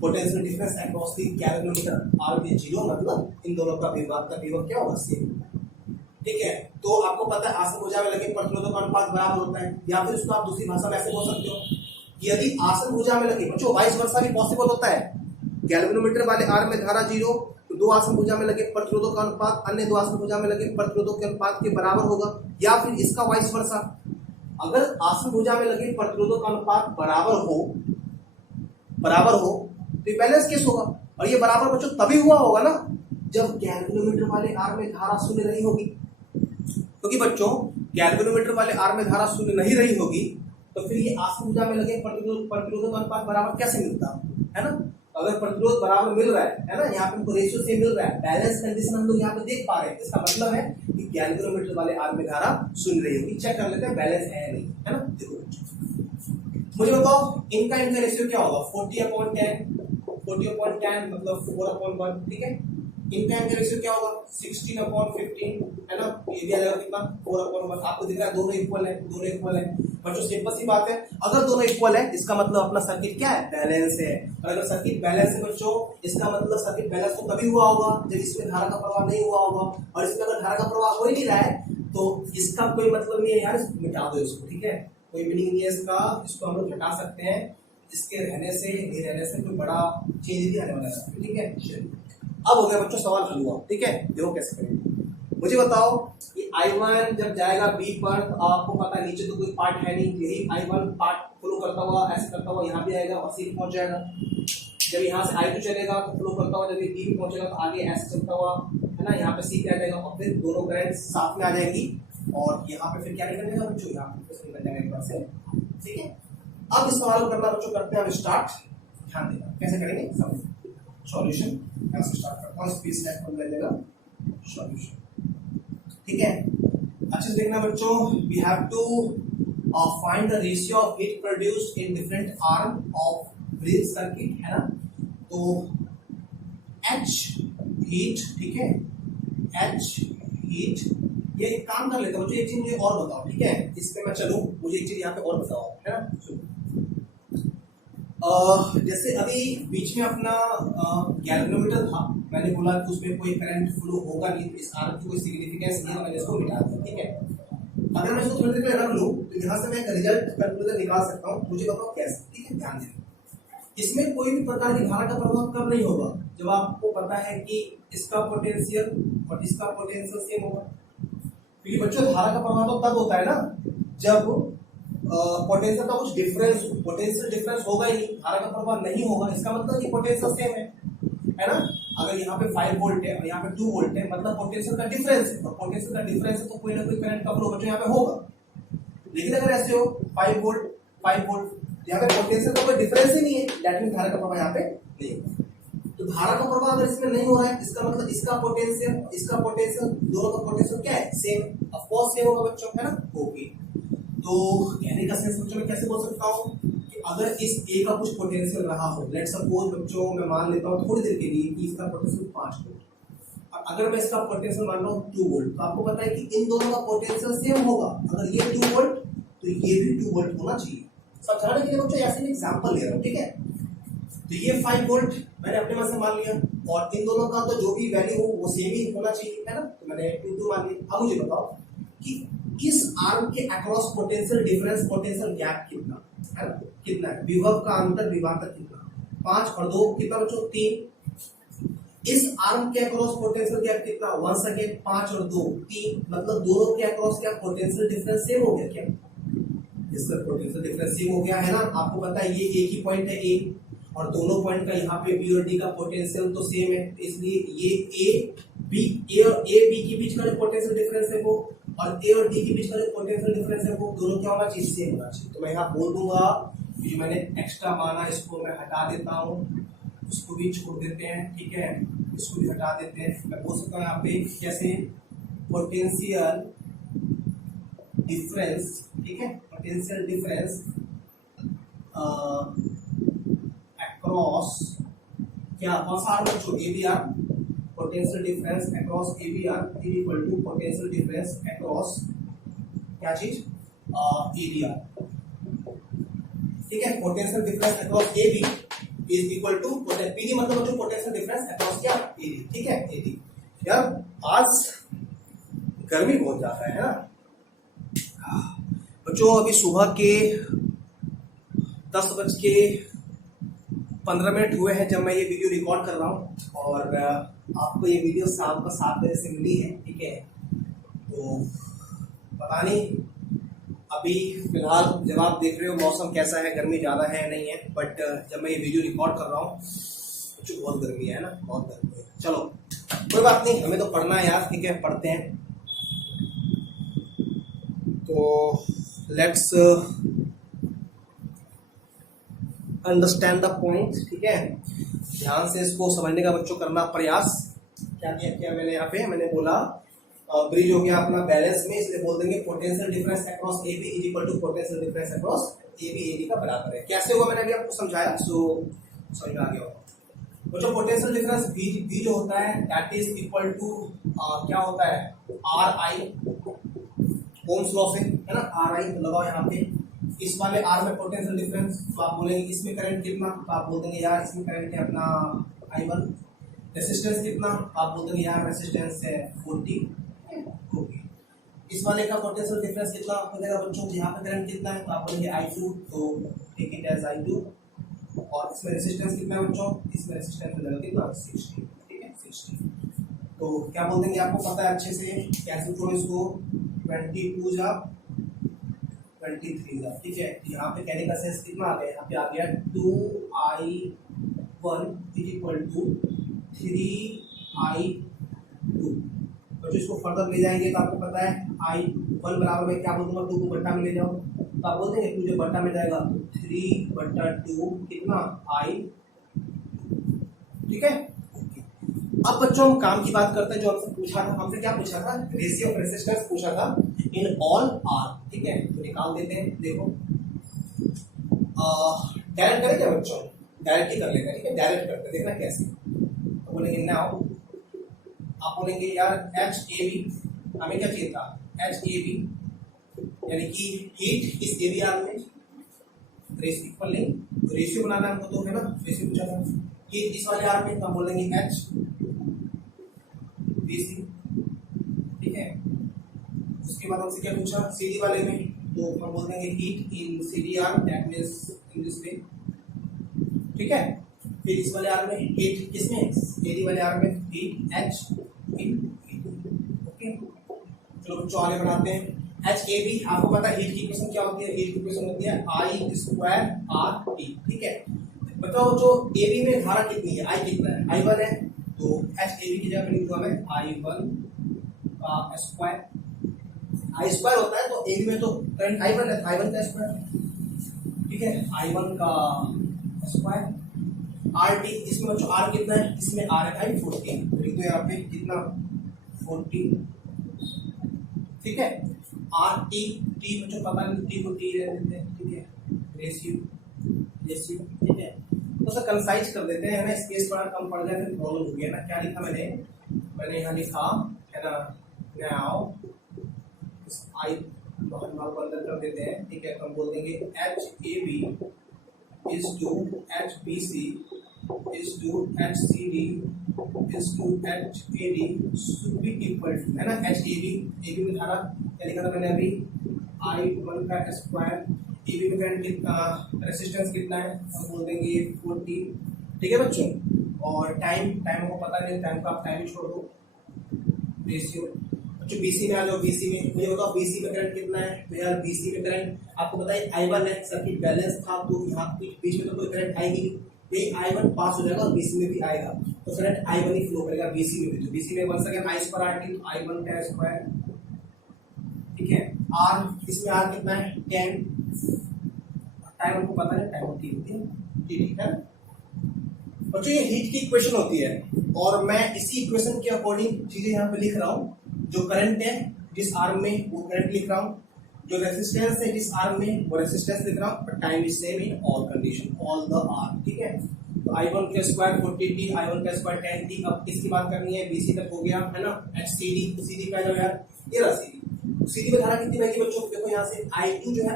Potential difference across the galvanometer arm is 0, मतलब इन दोनों का विभव क्या होगा, सेम, ठीक है। तो आपको पता है आसन भुजा में लगे प्रतिरोधक अनुपात बराबर होता है, या फिर इसको आप दूसरी भाषा में ऐसे बोल सकते हो कि यदि आसन भुजा में लगे बच्चों वाइस वर्सा भी पॉसिबल होता है। गैल्वेनोमीटर वाले आर्म में धारा 0 तो 2 आसन भुजा में लगे प्रतिरोधक का अनुपात अन्य 2 आसन भुजा में लगे प्रतिरोधक के अनुपात के बराबर होगा, या फिर इसका वाइस वर्सा। अगर आसन भुजा में लगे प्रतिरोधक का अनुपात बराबर हो तो ये बैलेंस केस होगा। और ये बराबर बच्चों तभी हुआ होगा ना जब गैल्वेनोमीटर वाले आर्म में धारा 0 नहीं होगी, क्योंकि बच्चों गैल्वेनोमीटर वाले आर्म में धारा 0 नहीं रही होगी तो फिर ये आसन भुजा में लगे प्रतिरोधक अनुपात बराबर कैसे मिलता है ना। अगर प्रतिरोध बराबर मिल रहा है ना, यहाँ पे हमको रेशियो से मिल रहा है, बैलेंस कंडीशन हम लोग यहाँ पे देख पा रहे हैं, इसका मतलब है कि गैल्वेनोमीटर वाले आर्म में धारा 0 रही होगी। चेक कर लेते हैं बैलेंस है या नहीं, है ना। देखो मुझे बताओ इनका रेशियो क्या होगा, 40/10 मतलब 4/1, ठीक है। इनका रेशियो क्या होगा 16/15, है ना। ये भी आ जाएगा कितना 4/1। आपको दिख रहा है दोनों इक्वल है, बच्चों सिंपल सी बात है। अगर दोनों इक्वल है इसका मतलब अपना सर्किट क्या है, बैलेंस है। और अगर सर्किट बैलेंस है बच्चों, इसका मतलब सर्किट बैलेंस तो तभी हुआ होगा जब इसमें धारा का प्रवाह नहीं हुआ होगा, और इसमें अगर धारा का प्रवाह हो ही नहीं रहा है तो इसका कोई मतलब नहीं है यार, मिटा दो इसको, ठीक है, कोई मीनिंग नहीं है इसका, इसको हम लोग हटा सकते हैं। इसके रहने से नहीं रहने से कोई बड़ा चेंज नहीं आने वाला है, ठीक है। अब हो गया बच्चों सवाल हल हुआ, ठीक है। देखो कैसे करेंगे, मुझे बताओ कि I1 जब जाएगा B पर तो आपको पता है नीचे तो कोई पार्ट है नहीं, यही I1 पार्ट फ्लो करता हुआ ऐसे करता हुआ यहाँ भी आएगा और C पे पहुंच जाएगा। जब यहाँ से I2 चलेगा तो फ्लो करता हुआ जब ये B पे पहुंचेगा तो आगे ऐसे चलता हुआ, है है ना, यहाँ पे सी क्या आ जाएगा और फिर दोनों करंट साथ में आ जाएंगी और यहाँ पे फिर क्या निकल जाएगा बच्चों, यहाँ पे निकल जाएगा एक बार से। ठीक है, अब इस सवाल को करना बच्चों करते हैं हम स्टार्ट। ध्यान देना कैसे करेंगे सब सॉल्यूशन, यहाँ से स्टार्ट करता हूँ, स्पीड स्टैक पर जाएगा सॉल्यूशन। ठीक है, अच्छे से देखना बच्चों, we have to find the ratio of heat produced in different arm of bridge circuit, है ना। तो H हीट, ठीक है, H हीट, ये एक काम कर लेता हूँ बच्चों, एक चीज मुझे और बताओ, ठीक है, इस पे मैं चलूँ, मुझे एक चीज यहाँ पे और बताओ, है ना। जैसे अभी बीच में अपना गैल्वेनोमीटर था, मैंने बोला कि उसमें कोई करंट फ्लो होगा नहीं, तो इस आर्म की कोई सिग्निफिकेंस नहीं है, मैंने इसको मिटा दिया। ठीक है, अगर मैं इसको थोड़ी देर रख लूँ तो यहाँ से मैं एक रिजल्ट कंक्लूजन निकाल सकता हूँ, मुझे बताओ कैसे। ठीक है, ध्यान देना, इसमें कोई भी प्रकार की धारा का प्रभाव कब नहीं होगा, जब आपको पता है कि इसका पोटेंशियल और इसका पोटेंशियल सेम होगा। क्योंकि बच्चों धारा का प्रभाव तो तब होता है ना जब पोटेंशियल का कुछ डिफरेंस हो, पोटेंशियल डिफरेंस होगा ही नहीं, धारा का प्रभाव नहीं होगा, इसका मतलब कि पोटेंशियल सेम है ना। अगर यहाँ पे 5 वोल्ट है और यहाँ पे 2 वोल्ट है, मतलब पोटेंशियल का डिफरेंस है, और पोटेंशियल का डिफरेंस है तो कोई ना कोई करंट का फ्लो बच्चों यहाँ पे होगा। लेकिन अगर ऐसे हो 5 वोल्ट 5 वोल्ट, यहाँ पे पोटेंशियल का कोई डिफरेंस ही नहीं है, दैट मीन धारा का प्रभाव यहाँ पे नहीं होगा। तो धारा का प्रभाव अगर इसमें नहीं हो रहा है, इसका मतलब इसका पोटेंशियल दोनों का पोटेंशियल क्या है, सेम, ऑफ कोर्स सेम होगा बच्चों, है ना, होगी। तो कहने का सेंस बच्चों में कैसे बोल सकता हूँ कि अगर इस ए का कुछ पोटेंशियल रहा हो, लेट सपोज बच्चों मैं मान लेता हूँ थोड़ी देर के लिए कि इसका पोटेंशियल 5 वोल्ट, और अगर मैं इसका पोटेंशियल मान रहा हूँ 2 वोल्ट, तो आपको पता है कि इन दोनों का पोटेंशियल सेम होगा। अगर ये 2 वोल्ट तो ये भी 2 वोल्ट होना चाहिए। समझाने के लिए बच्चों ऐसे एग्जाम्पल ले रहा हूँ, ठीक है। तो ये 5 वोल्ट मैंने अपने मन से मान लिया, और इन दोनों का तो जो भी वैल्यू हो वो सेम ही होना चाहिए, है ना, तो मैंने 2 मान लिया। अब मुझे बताओ कि किस आर्म के across potential difference, potential gap कितना है ना, कितना है, विभव का अंतर विभाजक कितना, 5 और 2 कितना बच्चों 3। इस आर्म के अक्रॉस पोटेंशियल गैप कितना, वंस अगेन 5 और 2 3, मतलब दोनों के अक्रॉस क्या पोटेंशियल डिफरेंस सेम हो गया क्या, इसका पोटेंशियल डिफरेंस सेम हो गया, है ना। आपको पता है ये एक ही पॉइंट है ए, और दोनों पॉइंट का यहाँ पे बी और डी का पोटेंशियल तो सेम है, इसलिए ये ए और ए बी के बीच का जो पोटेंशियल डिफरेंस है वो, और ए और डी के बीच का जो पोटेंशियल डिफरेंस है वो दोनों क्या होना चाहिए, सेम होना चाहिए। तो मैं यहाँ बोल दूंगा, ये मैंने एक्स्ट्रा माना, इसको मैं हटा देता हूँ, इसको भी छोड़ देते हैं, ठीक है, इसको भी हटा देते हैं। मैं बोल सकता हूँ यहाँ पे कैसे, पोटेंशियल डिफरेंस, ठीक है, पोटेंशियल डिफरेंस अक्रॉस क्या, कौन सा आर बच्चों, A B R, potential difference across A B R is equal to potential difference across क्या चीज, ए बी आर, ठीक है। Potential difference across A B is equal to P मतलब बच्चों पोटेंशियल डिफरेंस अक्रॉस क्या, A D, ठीक है, A D. यार आज गर्मी बहुत ज्यादा है ना बच्चों, अभी सुबह के 10:15 हुए हैं जब मैं ये वीडियो रिकॉर्ड कर रहा हूँ, और आपको ये वीडियो शाम को 7 बजे से मिली है, ठीक है। तो पता नहीं अभी फिलहाल जब आप देख रहे हो मौसम कैसा है, गर्मी ज़्यादा है नहीं है, बट जब मैं ये वीडियो रिकॉर्ड कर रहा हूँ बच्चों बहुत गर्मी है ना, बहुत गर्मी है। चलो कोई बात नहीं, हमें तो पढ़ना है यार, ठीक है, पढ़ते हैं। तो लेट्स अंडरस्टैंड द पॉइंट, ठीक है, ध्यान से इसको समझने का बच्चों करना प्रयास। क्या किया मैंने यहाँ पे, मैंने बोला ब्रिज हो गया अपना बैलेंस में, इसलिए बोल देंगे potential difference across A B is equal to potential difference across A B का बराबर है। कैसे होगा मैंने अभी आपको समझाया, सो समझ में आ गया होगा बच्चों। पोटेंशियल डिफरेंस बी जो होता है दैट इज इक्वल टू क्या होता है, आर आई, ओम्स लॉ से, है ना, आर आई लगाओ यहाँ पे। इस वाले आर में पोटेंशियल डिफरेंस, तो आप बोलेंगे इसमें करंट कितना, तो आप बोल देंगे यार इसमें करंट है अपना I1। रेसिस्टेंस कितना, आप बोल देंगे यार रेसिस्टेंस है 40। ओके, इस वाले का पोटेंशियल डिफरेंस कितना हो जाएगा बच्चों, यहाँ पे करंट कितना है, तो आप बोलेंगे I2, तो टेक इट एज I2। और इसमें रेसिस्टेंस कितना है बच्चों, इसमें रेसिस्टेंस हो जाएगा कितना 60, ठीक है 60। तो क्या बोल देंगे, आपको पता है अच्छे से, कैसे करो इसको, 22 जा 23 जा, ठीक है। यहाँ पे कहने का सेंस कितना आ गया, यहाँ पे आ गया 2I1 is equal to 3I2 2। तो इसको फर्दर ले जाएंगे तो आपको पता है आई वन बराबर में क्या बोल दूंगा, 2 को बट्टा में ले जाओ तो आप बोल देंगे 2 जो बट्टा में जाएगा 3/2 कितना आई, ठीक है। अब बच्चों हम काम की बात करते हैं। जो हमसे पूछा था, हमसे क्या पूछा था, रेशियो ऑफ रेसिस्टेंस पूछा था इन ऑल आर, ठीक है। तो निकाल देते हैं, देखो डायरेक्ट करें क्या बच्चों, डायरेक्ट ही कर लेते हैं, ठीक है। डायरेक्ट करते हैं, देखना कैसे। तो बोलेंगे नाउ, आप बोलेंगे यार एच ए बी, हमें क्या चाहिए था, एच ए बी यानी कि हीट इस एरिया में, रेशियो बनाना है हमको तो, है ना, रेशियो पूछा था। हीट इस वाले आर में तो हम बोलेंगे एच बी सी, ठीक है। उसके बाद हमसे क्या पूछा सी डी वाले में, तो हम बोल देंगे heat in C D R, that means in this way, ठीक है। फिर इस वाले आर में हीट किसमें, ए डी वाले आर में हीट एच इन, ओके। चलो बच्चों आगे बढ़ाते हैं। एच ए बी, आपको पता है हीट की इक्वेशन क्या होती है, हीट की इक्वेशन होती है आई स्क्वायर आर टी, ठीक है। बताओ जो ए बी में धारा कितनी है, आई कितना है, आई 1 है, तो एच ए बी की जगह लिख दो हमें आई 1 का स्क्वायर, आई स्क्वायर होता है तो ए बी में तो करंट आई 1 है, आई 1 का स्क्वायर, ठीक है, आई 1 का स्क्वायर। आर टी, इसमें बच्चों आर कितना है, इसमें आर है भाई 14, तो लिख दो यहाँ पे कितना 14, ठीक है। आर टी, टी बच्चों पता नहीं, टी को टी रहने देते हैं, ठीक है, रेशियो, ठीक है। तो सर कंसाइज कर देते हैं, है ना, स्पेस बड़ा कम पड़ जाए फिर प्रॉब्लम हो गया ना। क्या लिखा मैंने यहाँ लिखा है ना, नाउ आई बहुत माल को अंदर कर देते हैं, ठीक है। तो हम बोल देंगे H A B is to H B C is to H C D is to H A D should be equal to, है ना, एच ए बी में धारा क्या लिखा था मैंने अभी, आई 1 का स्क्वायर, ए बी में करंट कितना, रेसिस्टेंस कितना है, हम बोल देंगे 40, ठीक है बच्चों। और टाइम को पता नहीं, टाइम को आप टाइम छोड़ दो, रेशियो। बच्चों बीसी में आ जाओ, बीसी में मुझे बताओ बीसी में करंट कितना है, तो यार बीसी में करंट आपको पता है आई 1 है, सर्किट बैलेंस था तो यहाँ बीच में तो कोई करंट आएगी नहीं, यही आई 1 पास हो जाएगा और बीसी में भी आएगा, तो करंट आई 1 ही फ्लो करेगा बीसी में भी। तो बीसी में 1 सेकंड आई स्क्वायर आर टी, तो आई 1 का स्क्वायर, ठीक है। आर, इसमें आर कितना है 10, टाइम हमको पता है, टाइम होती है ठीक है बच्चों। ये हीट की इक्वेशन होती है और मैं इसी इक्वेशन के अकॉर्डिंग चीजें यहाँ पे लिख रहा हूँ। जो करंट है जिस आर्म में वो करंट लिख रहा हूँ, जो रेसिस्टेंस है जिस आर्म में वो रेसिस्टेंस लिख रहा हूँ, but time is same in all condition, all the R, ठीक है। तो आई 1 का स्क्वायर 40t, आई 1 का स्क्वायर 10t। अब किसकी बात करनी है, बीसी तक हो गया, है ना। H C D, C D का जो यार ये रहा सी डी, सी डी में धारा कितनी बहेगी बच्चों, देखो यहाँ से I2 जो है,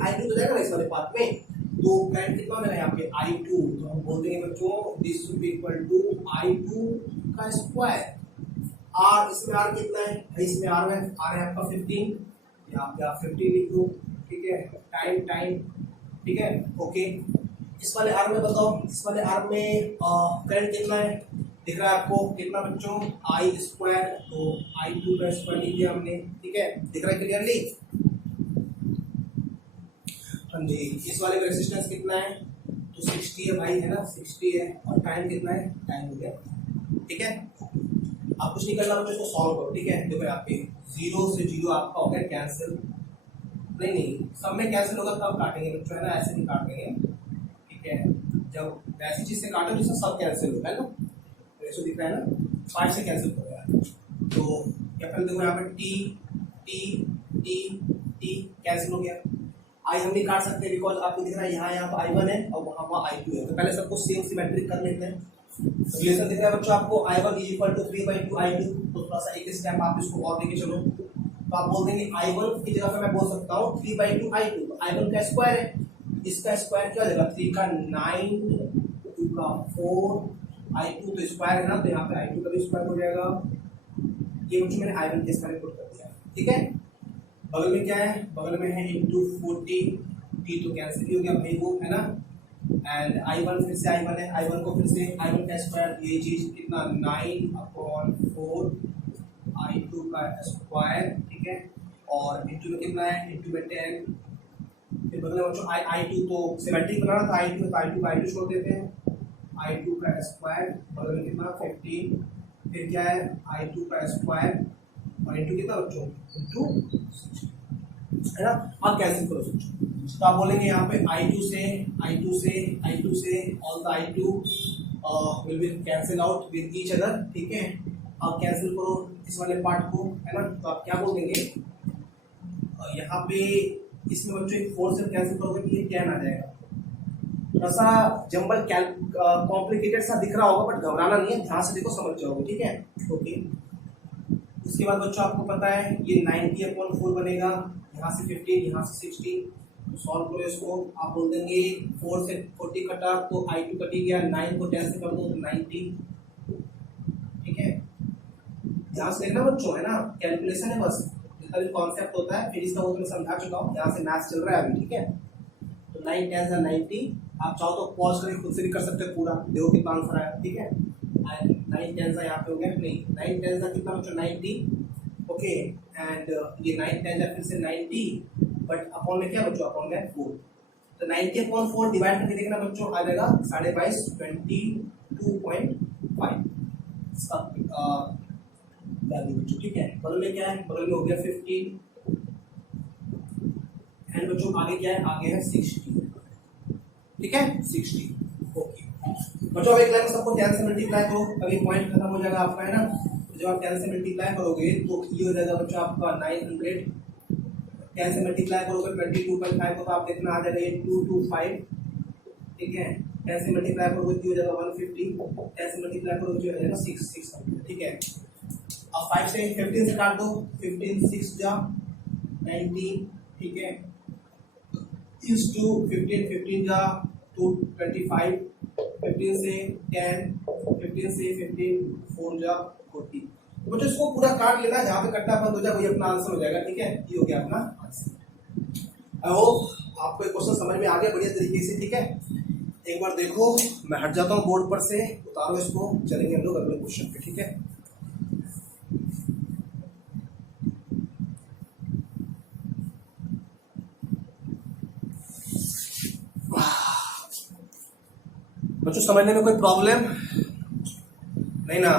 I2 तो जाएगा ना इस वाले पाथ में, तो करंट कितना होगा यहाँ पे I2, तो हम बोल देंगे बच्चों this will be equal to I2 का स्क्वायर। R, इसमें R कितना है भाई, इसमें R है आपका 15, यहाँ पे आप 15 लिख दो, ठीक है। टाइम, ठीक है, ओके। इस वाले R में बताओ, इस वाले R में करंट कितना है, दिख रहा है आपको कितना बच्चों, आई स्क्वायर, तो I2 का स्क्वायर लिख दिया हमने, ठीक है, दिख रहा है क्लियरली। हाँ जी, इस वाले का रेजिस्टेंस कितना है, तो 60 है भाई, है ना, 60 है। और टाइम कितना है, टाइम हो गया, ठीक है। आप कुछ नहीं करना, इसको सॉल्व करो, ठीक है। देखो यहाँ पे 0 से 0 आपका हो गया कैंसिल, नहीं सब में कैंसिल होगा तब काटेंगे बच्चों, है ना, ऐसे नहीं काटेंगे, ठीक है। जब वैसी चीज से काटो जिससे सब कैंसिल होगा, है ना, रेशो दिख रहा है ना, 5 से कैंसिल हो गया, तो क्या कर देखो यहाँ पे टी कैंसिल हो गया। आई हम नहीं काट सकते बिकॉज आपको दिख रहा है यहाँ पे I1 है और वहाँ I2 है, तो पहले सबको सेम सिमेट्रिक कर लेते हैं। रिलेशन दिख रहा है बच्चों आपको, I1 is equal to 3/2 I2, तो थोड़ा सा एक स्टेप आप इसको और लेके चलो, तो आप बोल देंगे I1 की जगह पे मैं बोल सकता हूँ 3/2 I2, तो I1 का स्क्वायर है, इसका स्क्वायर क्या हो जाएगा, 3 का 9, 2 का 4, I2 तो स्क्वायर है ना, तो यहाँ पे I2 का भी स्क्वायर हो जाएगा। ये बच्चों मैंने I1 के स्क्वायर पुट कर दिया, ठीक है। बगल में क्या है, बगल में है इंटू 40, टी तो कैंसिल ही हो गया भाई वो, है ना। एंड I1 फिर से I1 है, I1 को फिर से I1 का स्क्वायर, ये चीज कितना 9/4 I2 का स्क्वायर, ठीक है। और इंटू में कितना है, इंटू में 10, फिर बगल में बच्चों I2 तो सिमेट्रिक बनाना था, I2 तो I2 छोड़ देते हैं, I2 का स्क्वायर, बगल में कितना 15 फिर क्या है I2 का स्क्वायर और इंटू कितना बच्चों इंटू, है ना। आप कैंसिल करो बच्चों, तो आप बोलेंगे यहाँ पे I2 से all the I2 will be cancel out with each other, ठीक है। आप कैंसिल करो इस वाले पार्ट को, है ना। तो आप क्या बोल देंगे यहाँ पे इसमें बच्चों 4 से कैंसिल करोगे तो ये क्या आ जाएगा। थोड़ा सा जंबल कॉम्प्लिकेटेड सा दिख रहा होगा, बट घबराना नहीं है, ध्यान से देखो समझ जाओगे, ठीक है। ओके, उसके बाद बच्चों आपको पता है ये 90/4 बनेगा, यहाँ से 15, यहाँ से 16। सॉल्व करो इसको, आप बोल देंगे 4 से 40 कटा तो I2 कटी गया, 9 को 10 से कर दो तो 90, ठीक है। ध्यान से देखना बच्चों, है ना, कैलकुलेशन है बस, जितना भी कॉन्सेप्ट होता है फिजिक्स का वो मैं समझा चुका हूँ, यहाँ से मैथ्स चल रहा है अभी, ठीक है। तो 9 10 या 90, आप चाहो तो पॉज करके खुद से भी कर सकते हो पूरा, देखो कितना आंसर आया, ठीक है। 9 10 यहाँ पे हो गया, नहीं 9 10 कितना बच्चों 90, ओके। एंड ये 9 10 फिर से 90, बट अपॉन में क्या बच्चों अपॉन में 4, तो 90/4 डिवाइड करके देखना बच्चों आ जाएगा 22.5, 22.5 इसका वैल्यू बच्चों, ठीक है। बगल में क्या है, बगल में हो गया 15 एंड बच्चों आगे क्या है, आगे है 60, ठीक है 60, ओके। बच्चों अब एक लाइन सबको 10 से मल्टीप्लाई करो, अभी पॉइंट खत्म हो जाएगा आपका, है ना। तो जब आप 10 से मल्टीप्लाई करोगे तो ये हो जाएगा बच्चों आपका 900, 10 से मल्टीप्लाई करोगे 22.5 को, तो आप देखना आ जाएगा ये 225, ठीक है। 10 से मल्टीप्लाई करोगे तो हो जाएगा 150, 10 से मल्टीप्लाई करोगे तो हो जाएगा 600, ठीक है। अब 5 से 15 से काट दो, 15 6 जा 90, ठीक है, इस टू 15 जा 225, 15 से 10, 15 से 15 4 जा 40। तो बच्चों इसको पूरा काट लेना, जहाँ पे कट्टा बंद हो जाए वही अपना आंसर हो जाएगा, ठीक है। ये हो गया अपना आंसर। आई होप आपको क्वेश्चन समझ में आ गया बढ़िया तरीके से, ठीक है। एक बार देखो, मैं हट जाता हूँ बोर्ड पर से, उतारो इसको, चलेंगे हम लोग अगले क्वेश्चन पे, ठीक है। बच्चों समझने में कोई प्रॉब्लम नहीं ना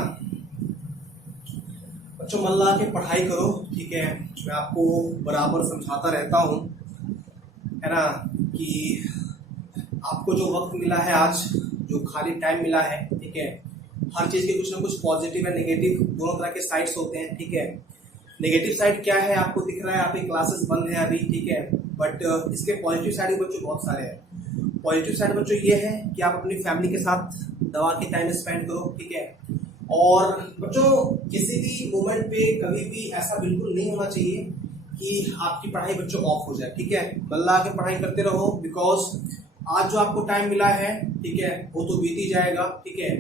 बच्चों, मन लगा के पढ़ाई करो, ठीक है। मैं आपको बराबर समझाता रहता हूँ, है ना, कि आपको जो वक्त मिला है आज, जो खाली टाइम मिला है, ठीक है, हर चीज़ के कुछ ना कुछ पॉजिटिव या नेगेटिव दोनों तरह के साइड्स होते हैं, ठीक है। नेगेटिव साइड क्या है आपको दिख रहा है, आपकी क्लासेस बंद है अभी, ठीक है, बट इसके पॉजिटिव साइड बच्चों बहुत सारे हैं। पॉजिटिव साइड बच्चों ये है कि आप अपनी फैमिली के साथ दवा के टाइम स्पेंड करो, ठीक है। और बच्चों किसी भी मोमेंट पे कभी भी ऐसा बिल्कुल नहीं होना चाहिए कि आपकी पढ़ाई बच्चों ऑफ हो जाए, ठीक है। बल्ला के पढ़ाई करते रहो, बिकॉज आज जो आपको टाइम मिला है, ठीक है, वो तो बीत ही जाएगा, ठीक है।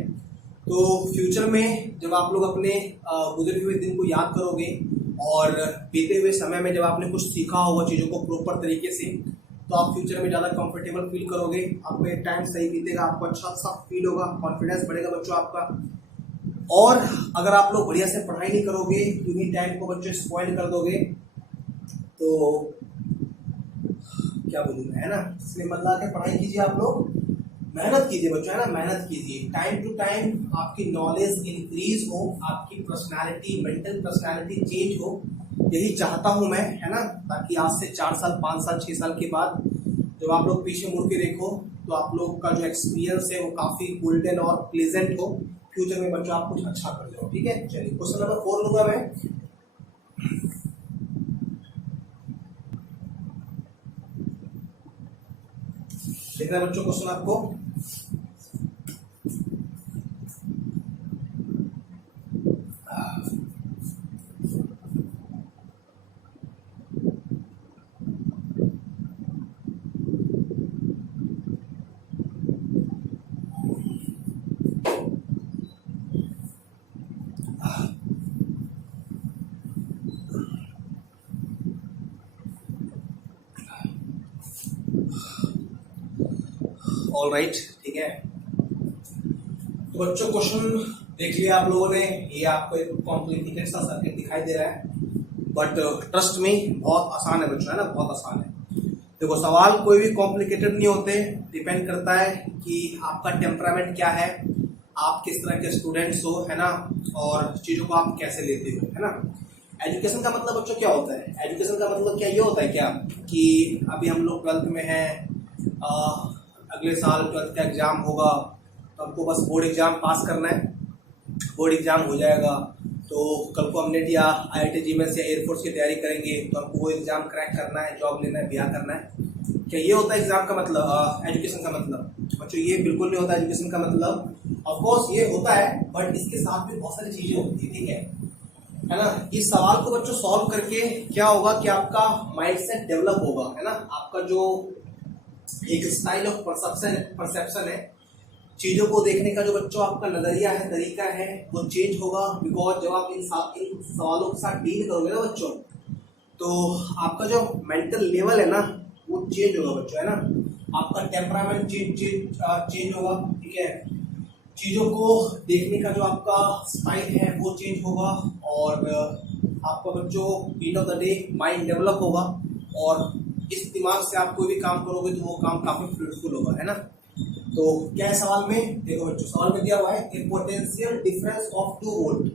तो फ्यूचर में जब आप लोग अपने गुजरे हुए दिन को याद करोगे और बीते हुए समय में जब आपने कुछ सीखा होगा चीज़ों को प्रॉपर तरीके से, तो आप फ्यूचर में ज़्यादा कंफर्टेबल फील करोगे, आपका एक टाइम सही बीतेगा, आपको अच्छा सा फील होगा, कॉन्फिडेंस बढ़ेगा बच्चों आपका। और अगर आप लोग बढ़िया से पढ़ाई नहीं करोगे, यूं ही टाइम को बच्चों स्पॉइल कर दोगे, तो क्या बोलूँ मैं, है ना। इसलिए मन लगा के पढ़ाई कीजिए, आप लोग मेहनत कीजिए बच्चों, है ना, मेहनत कीजिए। टाइम टू टाइम आपकी नॉलेज इंक्रीज हो, आपकी पर्सनालिटी, मेंटल पर्सनालिटी चेंज हो, यही चाहता हूं मैं, है ना। ताकि आज से 4 साल 5 साल 6 साल के बाद जब आप लोग पीछे मुड़ के देखो तो आप लोग का जो एक्सपीरियंस है वो काफी गोल्डन और प्लेजेंट हो, फ्यूचर में बच्चों आप कुछ अच्छा कर जाओ, ठीक है। चलिए क्वेश्चन नंबर 4 लूंगा मैं। देखना बच्चों क्वेश्चन आपको, ऑल राइट, ठीक है। तो बच्चों क्वेश्चन देख लिया आप लोगों ने, ये आपको एक कॉम्प्लिकेटेड सा सर्किट दिखाई दे रहा है, बट ट्रस्ट में बहुत आसान है बच्चों, है ना, बहुत आसान है। देखो सवाल कोई भी कॉम्प्लिकेटेड नहीं होते, डिपेंड करता है कि आपका टेम्परामेंट क्या है, आप किस तरह के स्टूडेंट्स हो, है ना, और चीज़ों को आप कैसे लेते हो, है ना। एजुकेशन का मतलब बच्चों क्या होता है? एजुकेशन का मतलब क्या ये होता है क्या कि अभी हम लोग 12th में हैं, अगले साल 12th का एग्ज़ाम होगा, तो हमको बस बोर्ड एग्ज़ाम पास करना है, बोर्ड एग्ज़ाम हो जाएगा तो कल को हम नेट या IIT जीमेंस या एयरफोर्स की तैयारी करेंगे, तो हमको वो एग्ज़ाम क्रैक करना है, जॉब लेना है, ब्याह करना है। क्या ये होता है एग्ज़ाम का मतलब, एजुकेशन का मतलब? बच्चों ये बिल्कुल नहीं होता एजुकेशन का मतलब। ऑफकोर्स ये होता है, बट इसके साथ भी बहुत सारी चीज़ें होती है, ठीक है ना। इस सवाल को बच्चों सॉल्व करके क्या होगा कि आपका माइंडसेट डेवलप होगा, है ना। आपका जो एक स्टाइल ऑफ परसेप्शन है, चीज़ों को देखने का जो बच्चों आपका नज़रिया है, तरीका है, वो चेंज होगा। बिकॉज जब आप इन सवालों के साथ डील करोगे ना बच्चों, तो आपका जो मेंटल लेवल है ना वो चेंज होगा बच्चों, है ना। आपका टेम्परामेंट चेंज होगा, ठीक है। चीज़ों को देखने का जो आपका स्टाइल है वो चेंज होगा, और आपका बच्चों end of the day mind develop होगा, और इस दिमाग से आप कोई भी काम करोगे तो वो काम काफ़ी फ्रूटफुल होगा, है ना। तो क्या है सवाल में, देखो बच्चों सवाल में दिया हुआ है कि potential difference of 2 volt,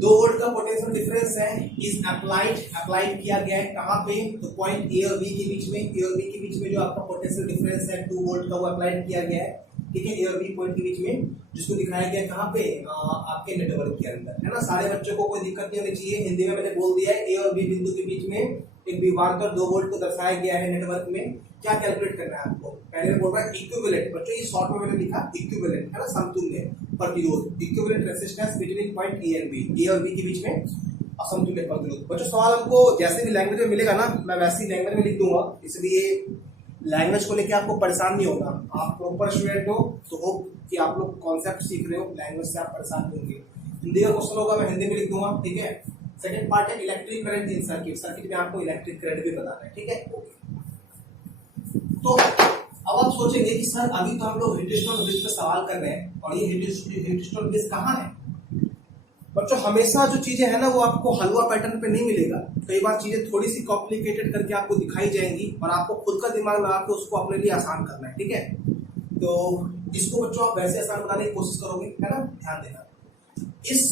2 volt का पोटेंशियल डिफरेंस है, इज अप्लाइड किया गया है कहाँ पे, तो पॉइंट ए और बी के बीच में। ए और बी के बीच में जो आपका पोटेंशियल डिफरेंस है 2 वोल्ट का, वो अप्लाइड किया गया है, ठीक है। ए और बी पॉइंट के बीच में, जिसको दिखाया गया है कहाँ पे, आपके नेटवर्क के अंदर, है ना। सारे बच्चों को कोई दिक्कत नहीं होनी चाहिए। हिंदी में मैंने बोल दिया है, ए और बी बिंदु के बीच में एक विभवांतर 2 वोल्ट को दर्शाया गया है नेटवर्क में। क्या कैलकुलेट करना है आपको? पहले बोल रहा है इक्विवेलेंट, बच्चों ये शॉर्ट में मैंने लिखा इक्विवेलेंट, है ना, समतुल्य प्रतिरोध, equivalent resistance between point A and B, A और बी के बीच में असमतुल्य प्रतिरोध। बच्चों सवाल हमको जैसे भी लैंग्वेज में मिलेगा ना, मैं वैसी लैंग्वेज में लिख दूंगा, इसलिए लैंग्वेज को लेकर आपको परेशान नहीं होगा। आप प्रॉपर स्टूडेंट हो तो होप कि आप लोग कॉन्सेप्ट सीख रहे हो, लैंग्वेज से आप परेशान नहीं होंगे। हिंदी का क्वेश्चन होगा, मैं हिंदी में लिख दूंगा, ठीक है। सेकंड पार्ट है electric current in circuit, circuit में आपको इलेक्ट्रिक करंट भी बताना है, ठीक है। तो अब आप सोचेंगे कि सर अभी तो हम लोग हीटस्टोन ब्रिज पे सवाल कर रहे हैं, और ये हीटस्टोन ब्रिज कहाँ है? बच्चों हमेशा जो चीजें है ना वो आपको हलवा पैटर्न पे नहीं मिलेगा। कई बार चीजें थोड़ी सी कॉम्प्लिकेटेड करके आपको दिखाई जाएंगी, और आपको खुद का दिमाग लगा के उसको अपने लिए आसान करना है, ठीक है। तो इसको बच्चों आप वैसे आसान बनाने की कोशिश करोगे, है ना। ध्यान देना, इस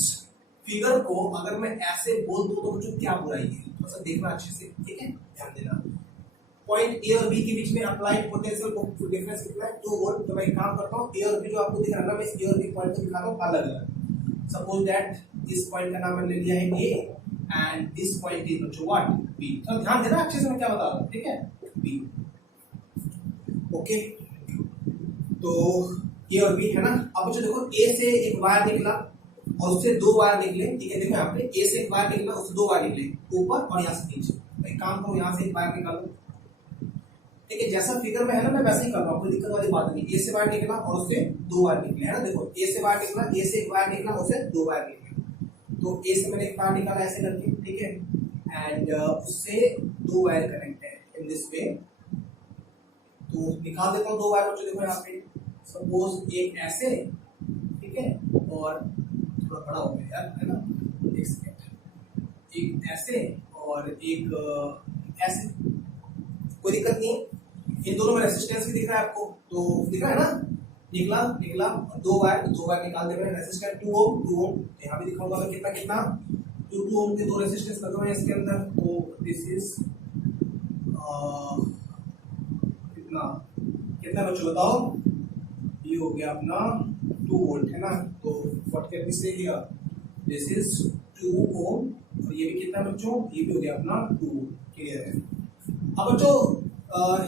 फिगर को अगर मैं ऐसे बोल दूं तो बच्चों क्या बुराई है, थोड़ा सा देखना अच्छे से, ठीक है। ध्यान देना, पॉइंट ए और बी के बीच में अप्लाइड पोटेंशियल डिफरेंस कितना है, 2 वोल्ट। तो मैं एक काम करता हूँ, ए और बी जो आपको दिख रहा है ना, मैं इस ए और बी पॉइंट को दिखाता हूँ अलग अलग। सपोज दैट दिस पॉइंट का नाम मैंने ले लिया है ए, एंड दिस पॉइंट इज बच्चों व्हाट, बी। तो ध्यान देना अच्छे से मैं क्या बता रहा हूँ, ठीक है, बी। ओके, तो ए और बी है ना। अब बच्चों देखो, ए से एक वायर निकला और उससे 2 वायर निकले, ठीक है। देखो यहाँ पे ए से एक वायर निकला, उससे 2 वायर निकले, ऊपर और यहाँ से नीचे। एक काम करो, यहाँ से एक वायर निकालो, ठीक है। जैसा फिगर में है ना मैं वैसे ही कर रहा हूँ, कोई दिक्कत वाली बात नहीं। ए से वायर निकला और उससे 2 वायर निकले, है ना। देखो ए से वायर निकला, ए से एक वायर निकला, उससे 2 वायर निकले। तो ए से मैंने एक वायर निकाला ऐसे करके, ठीक है, एंड उससे 2 वायर कनेक्ट है इन दिस वे। तो निकाल देता हूँ 2 वायर बच्चों। देखो यहाँ पे सपोज एक ऐसे, ठीक है, और थोड़ा बड़ा हो गया यार, है ना, एक सेकेंड, एक ऐसे और एक ऐसे, कोई दिक्कत नहीं है। इन दोनों में रेजिस्टेंस भी दिख रहा है आपको, तो दिख रहा है ना, निकला 2 वायर निकाल दे रहे हैं, रेजिस्टेंस 2 ओम, 2 ओम। यहाँ भी दिखाऊंगा मैं कितना 2 ओम के 2 रेजिस्टेंस लगे हुए हैं इसके अंदर। तो दिस इज कितना बच्चों बताओ, ये हो गया अपना 2 वोल्ट, है ना। तो व्हाट कैन वी से हियर, दिस इज 2 ओम, और ये भी कितना बच्चों, ये भी हो गया अपना 2 ओम। क्लियर है। अब बच्चों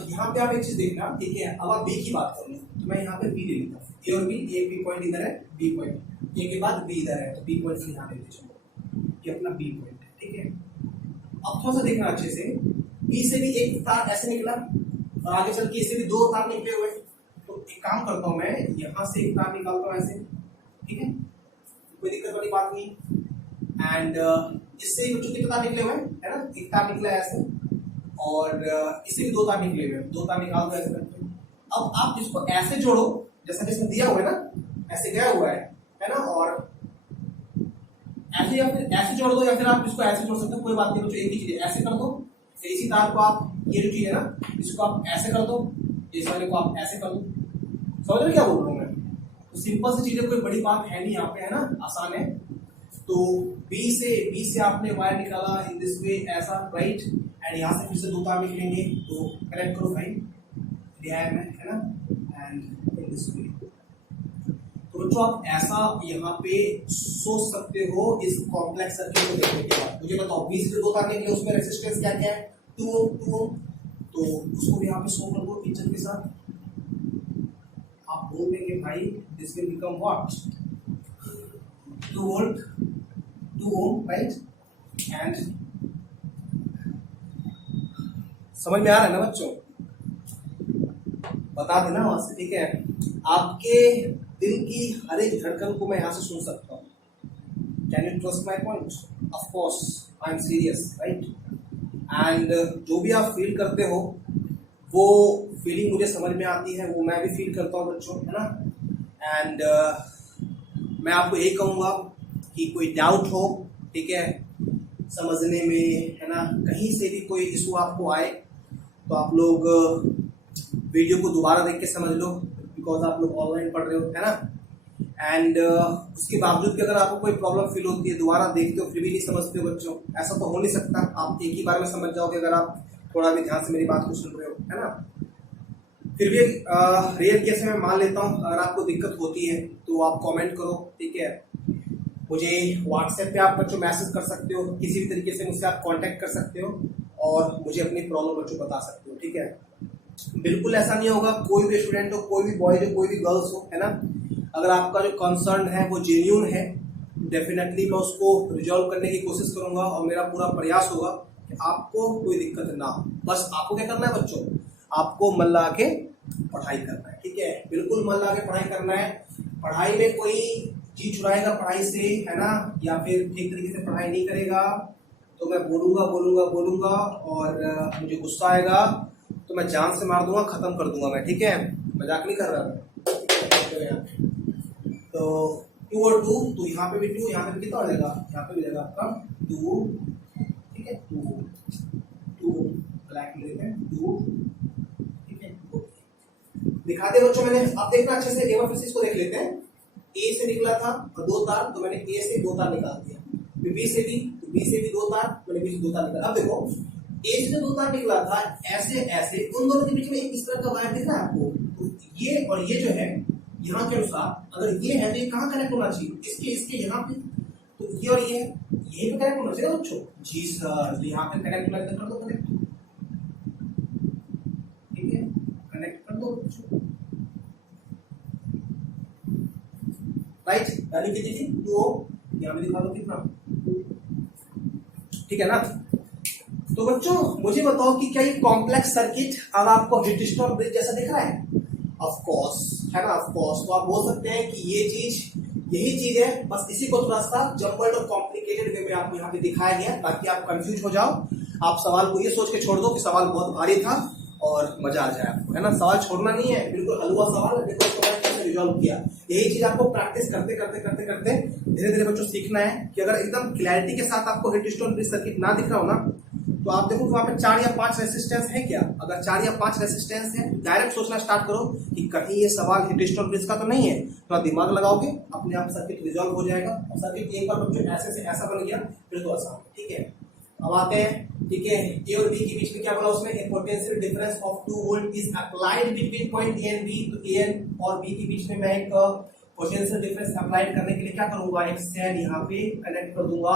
यहाँ पे आप एक चीज देखना, ठीक है। अब आप बी की बात कर लो, तो मैं यहाँ पे बी ले लेता हूँ, ए और बी, ए बी पॉइंट इधर है, बी पॉइंट ए के बाद बी इधर है, तो बी पॉइंट यहाँ लेते चलो, ये अपना बी पॉइंट है, ठीक है। अब थोड़ा सा देखना अच्छे से, बी से भी एक तार ऐसे निकला, और आगे चल के इससे भी 2 तार निकले हुए। तो एक काम करता हूँ, मैं यहाँ से एक तार निकालता हूँ ऐसे, ठीक है, कोई दिक्कत वाली बात नहीं। एंड इससे भी बच्चों कितने तार निकले हुए हैं, है ना, एक तार निकला है ऐसे, और इससे भी 2 तार निकले हुए हैं, 2 तार निकाल दो ऐसे करके। अब आप इसको ऐसे जोड़ो जैसा जिसमें दिया हुआ है ना, ऐसे गया हुआ है ना, और ऐसे या फिर ऐसे जोड़ दो, या फिर आप इसको ऐसे जोड़ सकते हो, कोई बात नहीं बच्चों, एक ही चीज है, ऐसे कर दो। इसी तार को आप, ये जो चीज है ना, इसको आप ऐसे कर दो, इस वाले को आप ऐसे कर दो। समझ रहे क्या बोल रहा हूँ मैं? तो सिंपल सी चीजें, कोई बड़ी बात है नहीं यहाँ पे, है ना, आसान है। तो बी से आपने वायर निकाला इन दिस वे ऐसा, राइट, एंड यहाँ से फिर से 2 तार निकलेंगे, तो कनेक्ट करो भाई, दिया है मैं, है ना, एंड इन दिस वे। तो बच्चों आप ऐसा यहाँ पे सोच सकते हो इस कॉम्प्लेक्स सर्किट को देखने के बाद। मुझे बताओ बी से 2 तार निकले, उसमें रेजिस्टेंस क्या क्या है, 2 ओम, तो उसको भी यहाँ पे शो कर दो इज्जत के साथ। आप बोल देंगे भाई this will become what, 2 volt 2 ohm, right, and समझ में आ रहा है ना बच्चों, बता देना वहां से, ठीक है। आपके दिल की हर एक धड़कन को मैं यहां से सुन सकता हूँ। Can you trust my point? Of course I am serious, right, and जो भी आप फील करते हो वो फीलिंग मुझे समझ में आती है, वो मैं भी फील करता हूँ बच्चों, है ना। एंड मैं आपको यही कहूँगा कि कोई डाउट हो, ठीक है, समझने में, है ना, कहीं से भी कोई इशू आपको आए तो आप लोग वीडियो को दोबारा देख के समझ लो, बिकॉज आप लोग ऑनलाइन पढ़ रहे हो, है ना। एंड उसके बावजूद भी अगर आपको कोई प्रॉब्लम फील होती है, दोबारा देखते हो फिर भी नहीं समझते हो बच्चों, ऐसा तो हो नहीं सकता। आप एक ही बार में समझ जाओगे अगर आप थोड़ा भी ध्यान से मेरी बात को सुन रहे हो, है ना। फिर भी रियल केस में मान लेता हूँ, अगर आपको दिक्कत होती है तो आप कमेंट करो, ठीक है। मुझे व्हाट्सएप पे आप बच्चों मैसेज कर सकते हो, किसी भी तरीके से मुझसे आप कांटेक्ट कर सकते हो और मुझे अपनी प्रॉब्लम बच्चों बता सकते हो, ठीक है। बिल्कुल ऐसा नहीं होगा, कोई भी स्टूडेंट हो, कोई भी बॉयज हो, कोई भी गर्ल्स हो, है ना, अगर आपका जो कंसर्न है वो जेन्युइन है, डेफिनेटली मैं उसको रिजॉल्व करने की कोशिश करूंगा और मेरा पूरा प्रयास होगा कि आपको कोई दिक्कत ना हो। बस आपको क्या करना है बच्चों, आपको मन लगा के पढ़ाई करना है, ठीक है, बिल्कुल मन लगा के पढ़ाई करना है। पढ़ाई में कोई चीज चुराएगा पढ़ाई से, है ना, या फिर ठीक तरीके से पढ़ाई नहीं करेगा तो मैं बोलूंगा और मुझे गुस्सा आएगा तो मैं जान से मार दूंगा, खत्म कर दूंगा मैं, ठीक है, मजाक नहीं कर रहा मैं। तो 2 और 2, तो यहाँ पे भी 2, यहाँ पे भी कितना हो जाएगा, यहाँ पे भी जाएगा आपका 2, ठीक है, 2 ब्लैक में लेते हैं 2, ठीक है। दिखा दे बच्चों मैंने, आप देखना अच्छे से, एक बार फिर इसको देख लेते हैं। ए से निकला था 2 तार, तो मैंने ए से 2 तार निकाल दिया, फिर बी से भी 2 तार, मैंने बी से 2 तार निकाला। अब देखो ए से 2 तार निकला था, ऐसे ऐसे उन दोनों के बीच में इस तरह का वायर दिख रहा है आपको, तो ये और ये जो है यहाँ के अनुसार अगर ये है तो ये कहाँ कनेक्ट होना चाहिए, इसके यहाँ पे, तो ये और ये यही पे कनेक्ट होना चाहिए बच्चों। जी सर, यहाँ पे कनेक्ट कर दो, कनेक्ट, ठीक है, कनेक्ट कर दो बच्चों, राइट, यानी कितनी थी 2, यहाँ पे दिखा दो कितना, ठीक है ना। तो बच्चों मुझे बताओ कि क्या ये कॉम्प्लेक्स सर्किट अब आपको हीटस्टोन ब्रिज जैसा दिख रहा है? ऑफ कोर्स, है ना, ऑफ कोर्स। तो आप बोल सकते हैं कि ये चीज यही चीज है, बस इसी को थोड़ा सा जम्बल्ड और कॉम्प्लिकेटेड वे में आपको यहाँ पे दिखाया गया ताकि आप कंफ्यूज हो जाओ। आप सवाल को ये सोच के छोड़ दो कि सवाल बहुत भारी था और मजा आ जाए आपको, है ना। सवाल छोड़ना नहीं है, बिल्कुल हलवा सवाल, देखो इसको मैंने कैसे रिजॉल्व किया। यही चीज आपको प्रैक्टिस करते करते करते करते धीरे धीरे बच्चों सीखना है कि अगर एकदम क्लैरिटी के साथ आपको हीटस्टोन ब्रिज सर्किट ना दिख रहा हो ना, तो आप देखो वहां पे 4 या 5 रेसिस्टेंस है क्या। अगर 4 या 5 रेसिस्टेंस है, डायरेक्ट सोचना स्टार्ट करो कि कहीं ये सवाल हीटस्टोन ब्रिज का तो नहीं है। थोड़ा दिमाग लगाओगे, अपने आप सर्किट रिजॉल्व हो जाएगा। और सर्किट एक बार बच्चों ऐसे से ऐसा बन गया फिर तो आसान, ठीक है। अब आते हैं, ठीक है, ए और बी के बीच में क्या बोला उसने, a potential difference of 2 volt is applied between point A and B. तो ए और बी के बीच में मैं एक पोटेंशियल डिफरेंस अप्लाइड करने के लिए क्या करूंगा, एक सेल यहाँ पे कनेक्ट कर दूंगा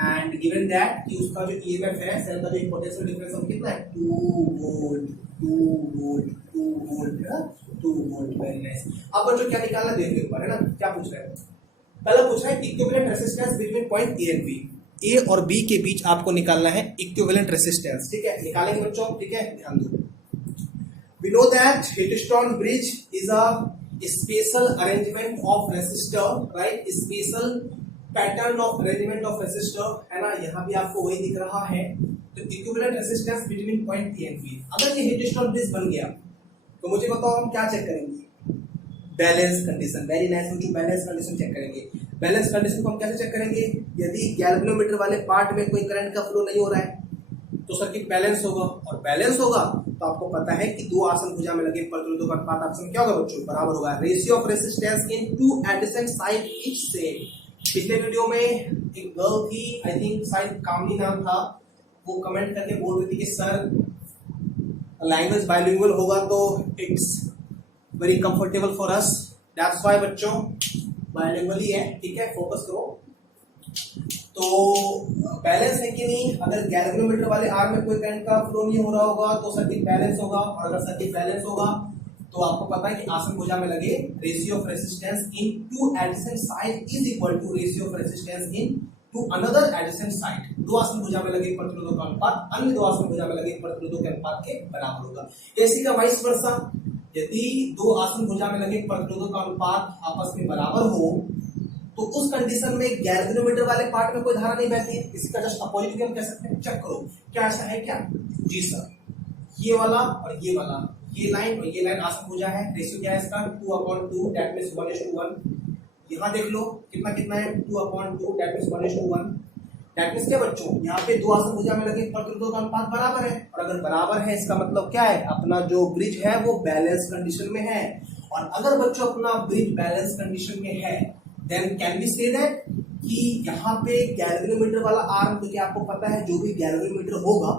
एंड गिवन दैट कि उसका जो ईएमएफ है सेल का जो पोटेंशियल डिफरेंस है कितना है 2 volt 2 volt 2 volt 2 volt. Very nice. अब बच्चों क्या निकालना देखिए ऊपर, है ना, क्या पूछ रहा है, पहला पूछ रहा है equivalent resistance between point A and B. A और बी के बीच आपको निकालना है इक्विवेलेंट रेजिस्टेंस, ठीक है, निकालेंगे बच्चों, ठीक है, ध्यान दो। We know that Wheatstone bridge is a special arrangement of resistor, right, special pattern of arrangement of resistor, है ना, यहाँ भी आपको वही दिख रहा है। तो equivalent resistance between point A and B. अगर ये हीटस्टोन ब्रिज बन गया तो मुझे बताओ हम क्या चेक करेंगे, बैलेंस कंडीशन। वेरी नाइस बच्चों, बैलेंस कंडीशन चेक करेंगे। बैलेंस कंडीशन को हम कैसे चेक करेंगे, यदि गैल्वेनोमीटर वाले पार्ट में कोई करंट का फ्लो नहीं हो रहा है तो सर्किट बैलेंस होगा, और बैलेंस होगा तो आपको पता है कि दो आसन भुजा में लगे प्रतिरोधों का अनुपात आपसे क्या होगा बच्चों, बराबर होगा ratio of resistance in two adjacent side each से। पिछले वीडियो में एक गर्ल थी, आई थिंक शायद कामनी नाम था, वो कमेंट करके बोल रही थी कि सर लैंग्वेज बाइलिंगुअल होगा तो it's very comfortable for us, that's why बच्चों बाइलिंगुअल ही है, ठीक है, फोकस करो। तो बैलेंस है कि नहीं, अगर गैल्वेनोमीटर वाले आर्म में कोई करंट का फ्लो नहीं हो रहा होगा तो सर्किट बैलेंस होगा, और अगर सर्किट बैलेंस होगा तो आपको पता है कि आसन भुजा में लगे ratio of resistance in two adjacent side is equal to ratio of resistance in two another adjacent side. दो आसन भुजा में लगे प्रतिरोधों का अनुपात अन्य दो आसन भुजा में लगे प्रतिरोधों के अनुपात के बराबर होगा। इसी का वाइस वर्सा, यदि दो आसन भुजा में लगे प्रतिरोधों का अनुपात आपस में बराबर हो तो उस कंडीशन में गैल्वेनोमीटर वाले पार्ट में कोई धारा नहीं बहती है, इसी का जस्ट अपोजिट हम कह सकते हैं। चेक करो क्या ऐसा है क्या, जी सर, ये वाला और ये वाला, ये लाइन और ये लाइन आसन भुजा है, रेशियो क्या है इसका 2/2, दैट मींस 1:1। यहाँ देख लो कितना कितना है 2/2, दैट मींस 1:1। दैट मींस क्या बच्चों, यहाँ पे दो आसन भुजा में लगे प्रतिरोधों का अनुपात बराबर है, और अगर बराबर है इसका मतलब क्या है, अपना जो ब्रिज है वो बैलेंस कंडीशन में है। और अगर बच्चों अपना ब्रिज बैलेंस कंडीशन में है then can be say that कि यहाँ पे गैल्वेनोमीटर वाला आर्म, क्योंकि आपको पता है जो भी गैल्वेनोमीटर होगा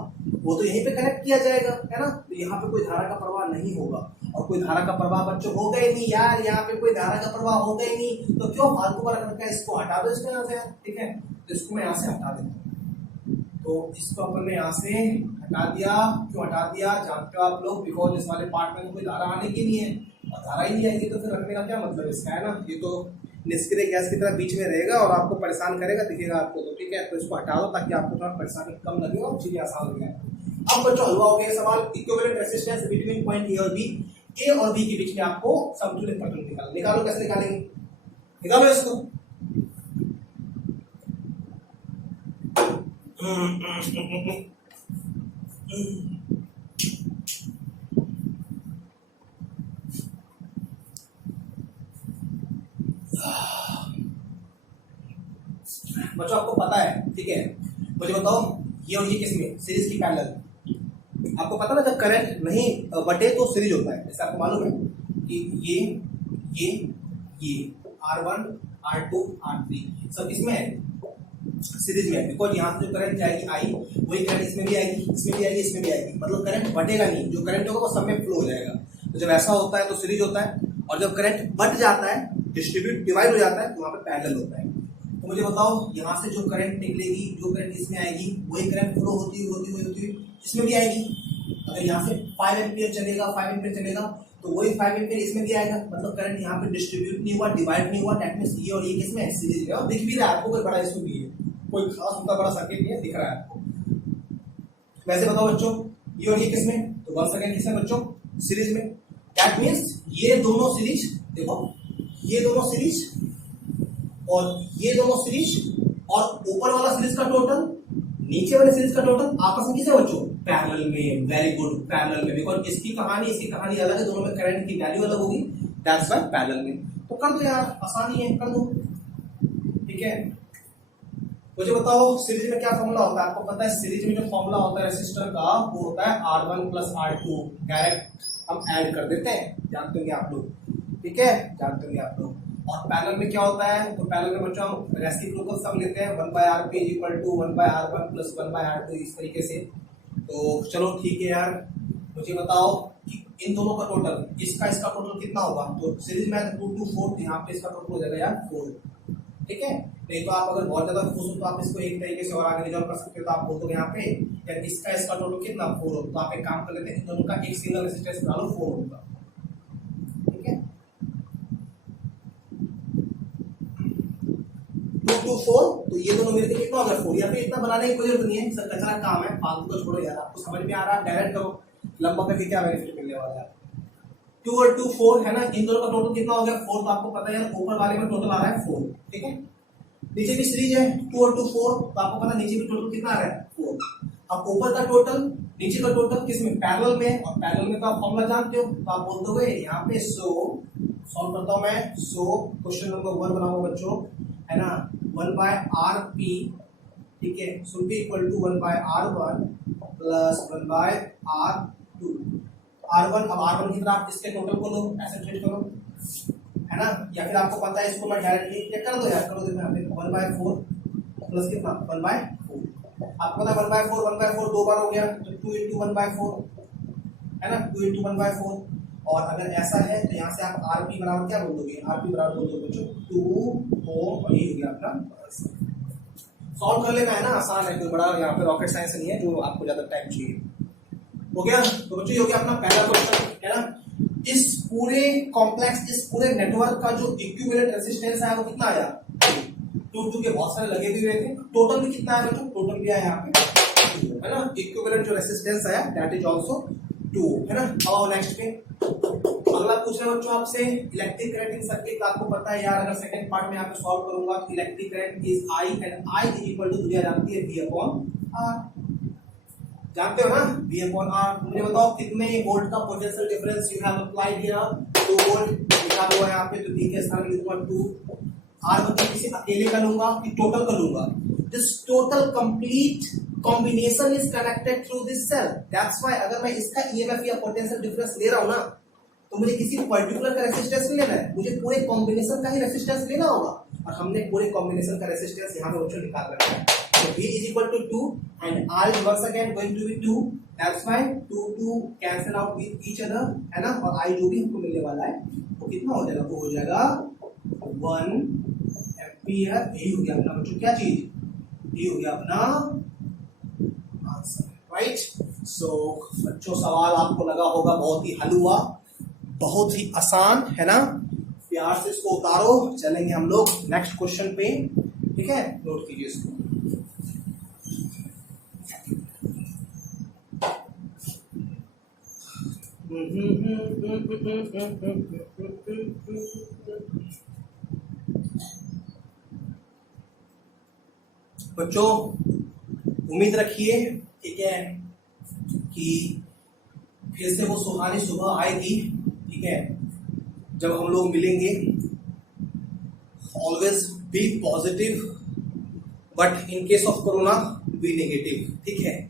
वो तो यहीं पे कनेक्ट किया जाएगा, है ना, तो यहाँ पे कोई धारा का प्रवाह नहीं होगा, और कोई धारा का प्रवाह बच्चों होगा ही नहीं यार, यहाँ पे कोई धारा का प्रवाह होगा ही नहीं, तो क्यों फालतू का रखा है, इसको हटा दो इसको यहाँ से, ठीक है, तो इसको मैं यहाँ से हटा देता हूँ। तो इसको अपन ने यहाँ से हटा दिया, क्यों हटा दिया जानते हो आप लोग, बिकॉज इस वाले पार्ट में तो कोई धारा आने की नहीं है, और धारा ही नहीं आएगी तो फिर रखने का क्या मतलब इसका, है ना, ये तो निष्क्रिय गैस की तरह बीच में रहेगा और आपको परेशान करेगा, दिखेगा आपको, तो ठीक है, तो इसको हटा दो ताकि आपको थोड़ा परेशानी कम लगे और चीजें आसान हो जाए। अब बच्चों हलवा हो गया सवाल, इक्विवेलेंट रेजिस्टेंस बिटवीन पॉइंट ए और बी, ए और बी के बीच में आपको समतुल्य प्रतिरोध निकालो, कैसे निकालेंगे, निकालो इसको। बच्चों आपको पता है, ठीक है, मुझे बताओ ये और ये किसमें, सीरीज की पैरेलल। आपको पता ना जब करंट नहीं बटे तो सीरीज होता है, जैसे आपको मालूम है कि ये R1 R2 R3 सब इसमें है, सीरीज में है, बिकॉज यहाँ से जो करंट जाएगी आई वही करंट इसमें भी आएगी, इसमें भी आएगी, इसमें भी आएगी, मतलब करंट बटेगा नहीं, जो करंट होगा वो सब में फ्लो हो जाएगा। तो जब ऐसा होता है तो सीरीज होता है, और जब करंट बट जाता है, डिवाइड हो जाता है, तो वहां पे पैरेलल होता है। तो मुझे बताओ यहाँ से जो करंट निकलेगी, जो करंट इसमें आएगी वही करंट फ्लो होती हुई इसमें भी आएगी। अगर यहाँ से 5 एम्पियर चलेगा, 5 एम्पियर चलेगा तो वही 5 एम्पियर इसमें भी आएगा, मतलब करंट यहाँ पे डिस्ट्रीब्यूट नहीं हुआ, डिवाइड नहीं हुआ, दैट मींस ये और ये किसमें है, सीरीज में, और दिख भी रहा है आपको, कोई बड़ा इशू भी है, कोई खास उनका बड़ा सर्किट नहीं है, दिख रहा है आपको। वैसे बताओ बच्चों ये और ये किसमें, तो 1 सेकंड किसमें बच्चों, सीरीज में, दैट मींस ये दोनों सीरीज, देखो ये दोनों सीरीज और ये दोनों सीरीज, और ऊपर वाला सीरीज का टोटल, नीचे वाले सीरीज का टोटल आपस में किसे बच्चों, पैरेलल में। वेरी गुड, पैरेलल में, बिकॉज इसकी कहानी अलग है, दोनों में करंट की वैल्यू अलग होगी, दैट्स व्हाई पैरेलल में। तो कर दो यार, आसानी है, कर दो, ठीक है। मुझे बताओ सीरीज में क्या फॉर्मूला होता है, आपको पता है सीरीज में जो फॉर्मूला होता है रेसिस्टर का वो होता है R1 + R2, डायरेक्ट हम ऐड कर देते हैं, जानते होंगे आप लोग, ठीक है, जानते होंगे आप लोग। और पैरेलल में क्या होता है, तो पैरेलल में बच्चों हम रेसिप्रोकल सम लेते हैं, 1/Rp = 1/R1 + 1/R2, इस तरीके से। तो चलो ठीक है यार, मुझे बताओ कि इन दोनों का टोटल, इसका टोटल कितना होगा, तो सीरीज में 2 to 4, यहाँ पे इसका टोटल हो जाएगा यार 4, ठीक है। नहीं तो आप अगर बहुत ज्यादा खुश हो तो आप इसको एक तरीके से और आगे रिजॉल्व कर सकते हो, तो आप बोल दो यहाँ पे यार इसका टोटल कितना 4 हो, तो आप एक काम कर लेते हैं, इन दोनों का एक सिंगल रेजिस्टेंस बना लो 4 होगा, ठीक है। 2 to 4, तो ये दोनों मिलकर कितना होगा 4, या फिर इतना बनाने की कोई जरूरत नहीं है, सब कचरा काम है, फालतू को छोड़ो यार, आपको समझ में आ रहा है, डायरेक्ट करो, लंबा करके क्या बेनिफिट मिलने वाला है। 2 और 2 4 है ना, इन दोनों का टोटल कितना हो गया 4, तो आपको पता है यार ऊपर वाले में टोटल आ रहा है 4, ठीक है। नीचे भी सीरीज है 2 और 2 4, तो आपको पता है नीचे भी टोटल कितना आ रहा है 4। अब ऊपर का टोटल नीचे का टोटल किसमें, पैरेलल में, और पैरेलल में तो आप फॉर्मूला जानते हो, तो आप बोल दोगे यहाँ पे सॉल्व करता हूं मैं, क्वेश्चन नंबर 1 बनाऊंगा बच्चों, है ना, 1/Rp, ठीक है, should be equal to 1/R1 plus 1/R2। R1, अब R1 की तरह आप इसके टोटल को लो, ऐसे ट्रीट करो, है ना, या फिर आपको पता है इसको मैं डायरेक्टली क्या कर दो यार, करो देखो यहाँ पे 1/4 प्लस कितना 1/4, आपको पता है 1/4 दो बार हो गया तो 2 × 1/4 है ना, 2 × 1/4। और अगर ऐसा है तो यहाँ से आप आरपी बराबर क्या बोल दोगे, आरपी बराबर बोल दोगे बच्चों 2 ओम, और ये हो गया अपना। सॉल्व कर लेना है ना, आसान है, कोई बड़ा यहाँ पे रॉकेट साइंस नहीं है जो आपको ज्यादा टाइम चाहिए। हो गया, तो बच्चों ये हो गया अपना पहला क्वेश्चन, है ना। इस पूरे कॉम्प्लेक्स, इस पूरे नेटवर्क का जो इक्विवेलेंट रेजिस्टेंस है वो कितना आया, 2 के बहुत सारे लगे भी हुए थे, टोटल भी कितना है बच्चों, टोटल भी आया यहाँ पे, है ना। इक्विवेलेंट जो रेजिस्टेंस आया दैट इज आल्सो 2, है ना। अब नेक्स्ट पे अगला पूछ रहे बच्चों आपसे इलेक्ट्रिक करंट इन सर्किट। आपको पता है यार, अगर सेकंड पार्ट में यहाँ पे सॉल्व करूंगा, electric current is I and I is equal to दुनिया जानती है V/R, जानते हो ना, V/R। मुझे बताओ कितने वोल्ट का potential difference you have applied here, 2 volt लिखा हुआ है यहाँ पे, तो D के स्थान पे लिखूंगा 2। R मतलब किसी अकेले का लूंगा कि टोटल का लूंगा, this total complete combination is connected through this cell, that's why अगर मैं इसका ईएमएफ या पोटेंशियल डिफरेंस ले रहा हूं ना, तो मुझे किसी पर्टिकुलर का रेजिस्टेंस नहीं लेना है, मुझे पूरे कॉम्बिनेशन का ही रेजिस्टेंस लेना होगा, और हमने पूरे कॉम्बिनेशन का रेजिस्टेंस यहाँ पे बच्चों निकाल रखा है। So V is equal to 2 and R is once again going to be 2, that's why 2 cancel out with each other, है ना, और I जो भी हमको मिलने वाला है वो कितना हो जाएगा, वो हो जाएगा 1 एम्पियर। यही हो गया अपना बच्चों क्या चीज, ये हो गया अपना आंसर, राइट। सो बच्चों सवाल आपको लगा होगा बहुत ही हलवा, बहुत ही आसान, है ना, प्यार से इसको उतारो, चलेंगे हम लोग नेक्स्ट क्वेश्चन पे, ठीक है, नोट कीजिए इसको। बच्चों उम्मीद रखिए, ठीक है, कि फिर से वो सुहानी सुबह आएगी, ठीक है, जब हम लोग मिलेंगे। Always be positive but in case of corona be negative, ठीक है।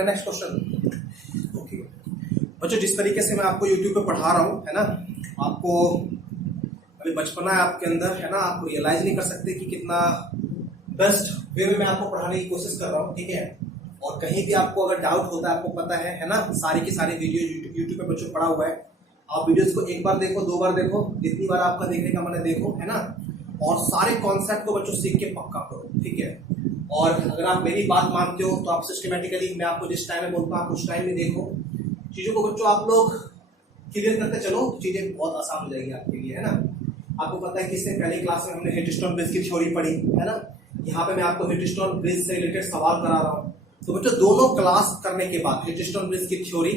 नेक्स्ट क्वेश्चन, ओके बच्चों, जिस तरीके से मैं आपको YouTube पे पढ़ा रहा हूँ, है ना, आपको अभी बचपना है आपके अंदर, है ना, आप रियलाइज नहीं कर सकते कि कितना बेस्ट वे में मैं आपको पढ़ाने की कोशिश कर रहा हूँ, ठीक है। और कहीं भी आपको अगर डाउट होता है, आपको पता है ना, सारी की सारी वीडियो YouTube पे बच्चों पढ़ा हुआ है, आप वीडियोस को एक बार देखो, 2 बार देखो, जितनी बार आपका देखने का मन है देखो, है ना, और सारे कॉन्सेप्ट को बच्चों सीख के पक्का करो, ठीक है। और अगर आप मेरी बात मानते हो तो आप सिस्टमेटिकली, मैं आपको जिस टाइम में बोलता हूँ आप उस टाइम में देखो चीजों को बच्चों, आप लोग क्लियर करते चलो, चीजें बहुत आसान हो जाएगी आपके लिए, है ना। आपको पता है कि इससे पहली क्लास में हमने हिटस्टोन ब्रिज की थ्योरी पढ़ी, है ना, यहाँ पे मैं आपको हिटस्टोन ब्रिज से रिलेटेड सवाल करा रहा हूँ। तो बच्चों दोनों क्लास करने के बाद हिटस्टोन ब्रिज की थ्योरी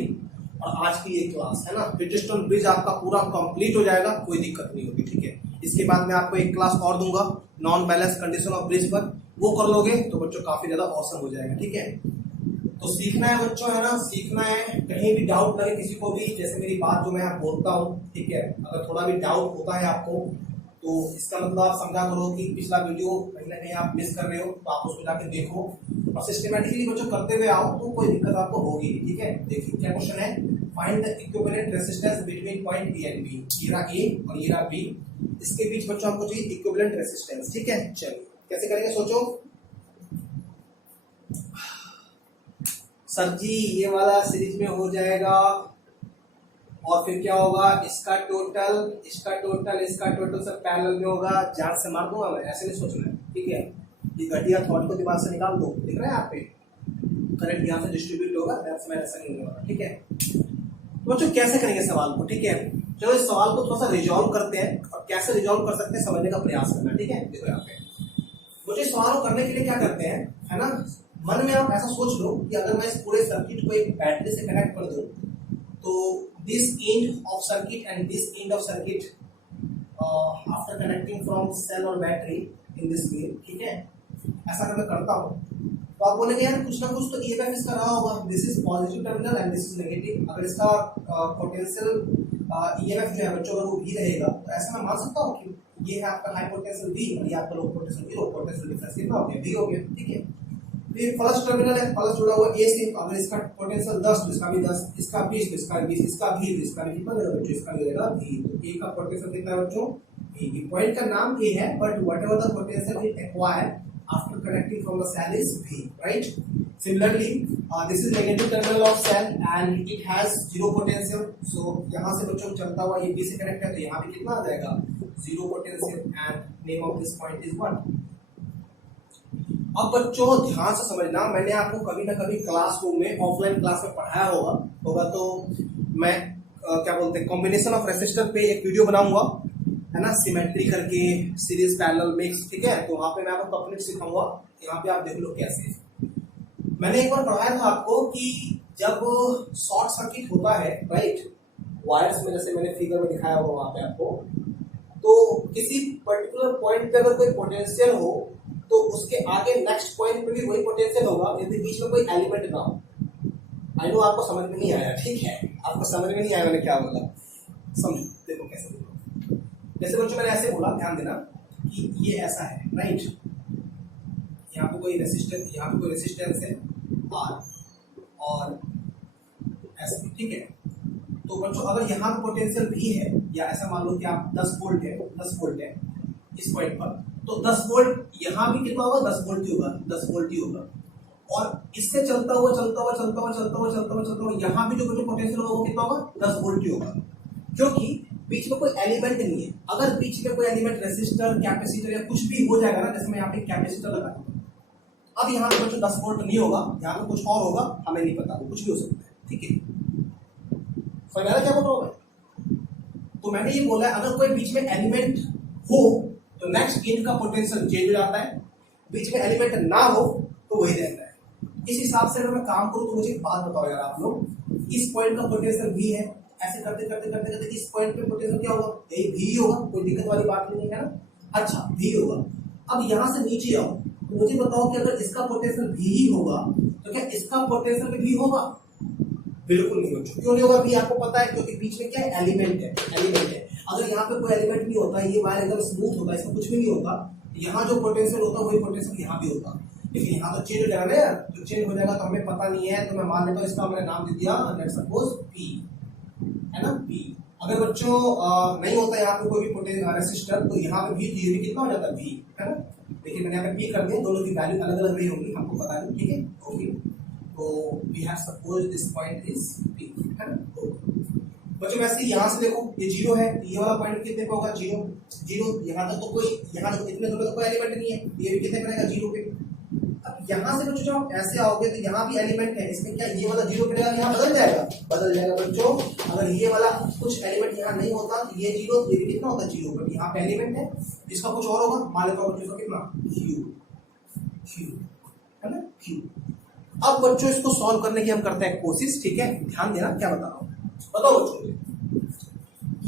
और आज की ये क्लास, है ना, हिटस्टोन ब्रिज आपका पूरा कंप्लीट हो जाएगा, कोई दिक्कत नहीं होगी, ठीक है। इसके बाद मैं आपको एक क्लास और दूंगा non balance condition of bridge पर, वो कर लोगे तो बच्चों काफी ज्यादा औसम हो जाएगा, ठीक है। तो सीखना है बच्चों, है ना, सीखना है, कहीं भी डाउट लगे किसी को भी, जैसे मेरी बात जो मैं बोलता हूँ, ठीक है, अगर थोड़ा भी डाउट होता है आपको तो इसका मतलब आप समझा करो कि पिछला वीडियो कहीं ना कहीं आप मिस कर रहे हो, तो आप उसको जाके देखो और सिस्टमेटिकली बच्चों करते हुए आओ, तो कोई दिक्कत आपको होगी, ठीक है। देखिए क्या क्वेश्चन है, find the equivalent resistance between point B and B, ये रहा ए और ये रहा बी, इसके बीच बच्चों आपको चाहिए इक्विवेलेंट रेजिस्टेंस, ठीक है। चलिए कैसे करेंगे सोचो। सर जी ये वाला सीरीज में हो जाएगा, और फिर क्या होगा, इसका टोटल सब पैरेलल में होगा, जान से मार दूंगा मैं, ऐसे नहीं सोचना है, ठीक है। ये घटिया थॉट को दिमाग से निकाल दो, दिख रहा है यहाँ पे, करंट यहाँ से डिस्ट्रीब्यूट होगा, ऐसा नहीं होगा, ठीक है। तो बच्चों कैसे करेंगे सवाल को, ठीक है। चलो इस सवाल को थोड़ा सा रिजॉल्व करते हैं, और कैसे रिजॉल्व कर सकते हैं समझने का प्रयास करना, ठीक है। देखो यहाँ पे मुझे सवाल को करने के लिए क्या करते हैं, है ना, मन में आप ऐसा सोच लो कि अगर मैं इस पूरे सर्किट को एक बैटरी से कनेक्ट कर दूं तो this end of circuit and this end of circuit after connecting from cell or battery in this way, ठीक है। ऐसा अगर मैं करता हूँ तो आप बोलेंगे यार कुछ ना कुछ तो EMF इसका रहा होगा, this is positive terminal and this is negative. अगर इसका पोटेंशियल EMF जो है बच्चों अगर वो भी रहेगा तो ऐसा मैं मान सकता हूँ कि ये है आपका हाई पोटेंशियल V और ये आपका low potential V, low potential difference कितना हो गया, V हो गया, ठीक है। फिर फर्स्ट टर्मिनल है, फर्स्ट जुड़ा हुआ A से, अगर इसका पोटेंशियल 10 तो इसका भी 10, इसका 20 तो इसका 20, इसका भी इसका भी कितना मिलेगा बच्चों, इसका मिलेगा V। तो A का पोटेंशियल कितना है बच्चों, V। पॉइंट का नाम A है, but whatever the potential it acquire after connecting from the cell is V, right? Similarly, this is negative terminal of cell and it has zero potential. So यहाँ से बच्चों चलता हुआ ये B से कनेक्ट है तो यहाँ भी कितना आ जाएगा, zero potential and name of this point is what? अब बच्चों ध्यान से समझना, मैंने आपको कभी ना कभी क्लासरूम में ऑफलाइन क्लास में पढ़ाया होगा तो मैं क्या बोलते हैं कॉम्बिनेशन ऑफ रेसिस्टर पे एक वीडियो बनाऊंगा, है ना, सिमेट्री करके, सीरीज पैरेलल मिक्स, ठीक है। तो वहां पे मैं आपको कंप्लीट सिखाऊंगा, यहाँ पे आप देख लो कैसे। मैंने एक बार पढ़ाया था आपको कि जब शॉर्ट सर्किट होता है, राइट, वायर्स में, जैसे मैंने फिगर में दिखाया होगा वहां पे आपको, तो किसी पर्टिकुलर पॉइंट पे अगर कोई पोटेंशियल हो तो उसके आगे नेक्स्ट पॉइंट पे भी वही पोटेंशियल होगा यदि बीच में कोई एलिमेंट ना हो। आई नो आपको समझ में नहीं आया, ठीक है, आपको समझ में नहीं आया मैंने क्या बोला, समझो, देखो कैसे। जैसे बच्चों मैंने ऐसे बोला, ध्यान देना कि ये ऐसा है, राइट, यहाँ पे कोई रेसिस्टेंस है R और ऐसा, ठीक है। तो बच्चों अगर यहाँ पोटेंशियल भी है, या ऐसा मान लो कि आप 10 वोल्ट है इस पॉइंट पर, तो 10 वोल्ट यहाँ भी कितना होगा, 10 वोल्ट ही होगा, 10 वोल्ट ही होगा। और इससे चलता हुआ यहाँ भी जो बच्चों पोटेंशियल होगा वो कितना होगा, 10 वोल्ट ही होगा, क्योंकि बीच में कोई एलिमेंट नहीं है। अगर बीच में कोई एलिमेंट रेसिस्टर, कैपेसिटर या कुछ भी हो जाएगा ना, जैसे मैं यहाँ पे कैपेसिटर लगा दूंगा, अब यहाँ पे बच्चों 10 वोल्ट नहीं होगा, यहाँ पे कुछ और होगा, हमें नहीं पता, वो कुछ भी हो सकता है, ठीक है। समझ आ रहा है क्या बोल रहा हूँ मैं? तो मैंने ये बोला है अगर कोई बीच में एलिमेंट हो तो नेक्स्ट गेन का पोटेंशियल चेंज हो जाता है, बीच में एलिमेंट ना हो तो वही रहता है। इस हिसाब से अगर मैं काम करूँ तो मुझे एक बात बताओ यार आप लोग, इस पॉइंट का पोटेंशियल भी है, ऐसे करते करते इस पॉइंट पे पोटेंशियल क्या होगा, यही भी होगा, कोई दिक्कत वाली बात नहीं है ना। अच्छा, भी होगा। अब यहाँ से नीचे आओ तो मुझे बताओ कि अगर इसका पोटेंशियल भी ही होगा तो क्या इसका पोटेंशियल भी होगा? बिल्कुल नहीं होगा। क्यों नहीं होगा? भी आपको पता है, क्योंकि बीच में क्या है, एलिमेंट है। अगर यहाँ पे कोई एलिमेंट नहीं होता, ये वायर एकदम स्मूथ होता है, इसमें कुछ भी नहीं होता, यहाँ जो पोटेंशियल होता है वही पोटेंशियल यहाँ भी होता, लेकिन यहाँ तो चेंज हो जाएगा ना, तो चेंज हो जाएगा तो हमें पता नहीं है, तो मैं मान लेता हूँ इसका मैंने नाम दे दिया, लेट्स सपोज P, है ना, P। अगर बच्चों नहीं होता यहाँ पे कोई भी रेसिस्टर, तो यहाँ पे भी कितना हो जाता है, V, है ना। देखिए मैंने यहाँ पे P कर दिया, दोनों की वैल्यू अलग अलग नहीं होगी, हमको पता नहीं, ठीक है, ओके। तो we have suppose this point is P, है ना, ओके। बच्चों वैसे यहाँ से देखो ये 0 है, ये वाला पॉइंट कितने पे होगा, 0। यहाँ तक तो कोई, यहाँ तक इतने दूर तो कोई एलिमेंट नहीं है, ये भी कितने करेगा, 0 पे। अब यहाँ से बच्चों जब ऐसे आओगे तो यहाँ भी एलिमेंट है, इसमें क्या ये वाला 0 करेगा, यहाँ बदल जाएगा बच्चों। अगर ये वाला कुछ एलिमेंट यहाँ नहीं होता तो ये 0, ये भी कितना होता है, 0, बट यहाँ पे एलिमेंट है, इसका कुछ और होगा, मान लेता हूँ बच्चों कितना, Q, है ना, Q। अब बच्चों इसको सॉल्व करने की हम करते हैं कोशिश, ठीक है, ध्यान देना क्या बता रहा हूँ, बताओ बच्चों।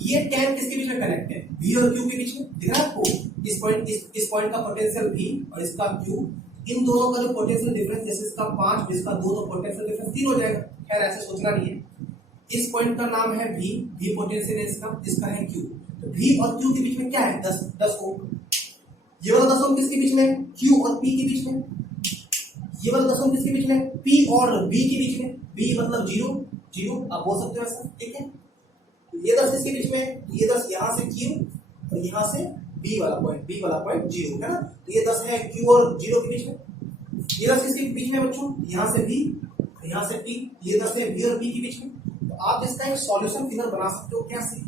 ये 10 किसके बीच में कनेक्ट है, V और Q के बीच में, दिख रहा है आपको, इस पॉइंट का पोटेंशियल V और इसका Q, इन दोनों का जो पोटेंशियल डिफरेंस, जैसे इसका 5 इसका 2, तो पोटेंशियल डिफरेंस 3 हो जाएगा। खैर ऐसे सोचना नहीं है। इस पॉइंट का नाम है V पोटेंशियल है इसका है Q। तो V और Q के बीच में क्या है, 10 ओम। ये वाला 10 ओम किसके बीच में, Q और P के बीच में। ये वाला 10 ओम किसके बीच में, P और V के बीच में। V मतलब 0 आप बोल सकते हो ऐसा, ठीक है। ये 10 इसके बीच में, ये 10 यहाँ से Q और यहाँ से B वाला पॉइंट 0, है ना। तो ये 10 है Q और 0 के बीच में। ये 10 किसके बीच में बच्चों, यहाँ से B, यहाँ से P, ये 10 है B और P के बीच में। तो आप इसका एक सॉल्यूशन फिगर बना सकते हो कैसे,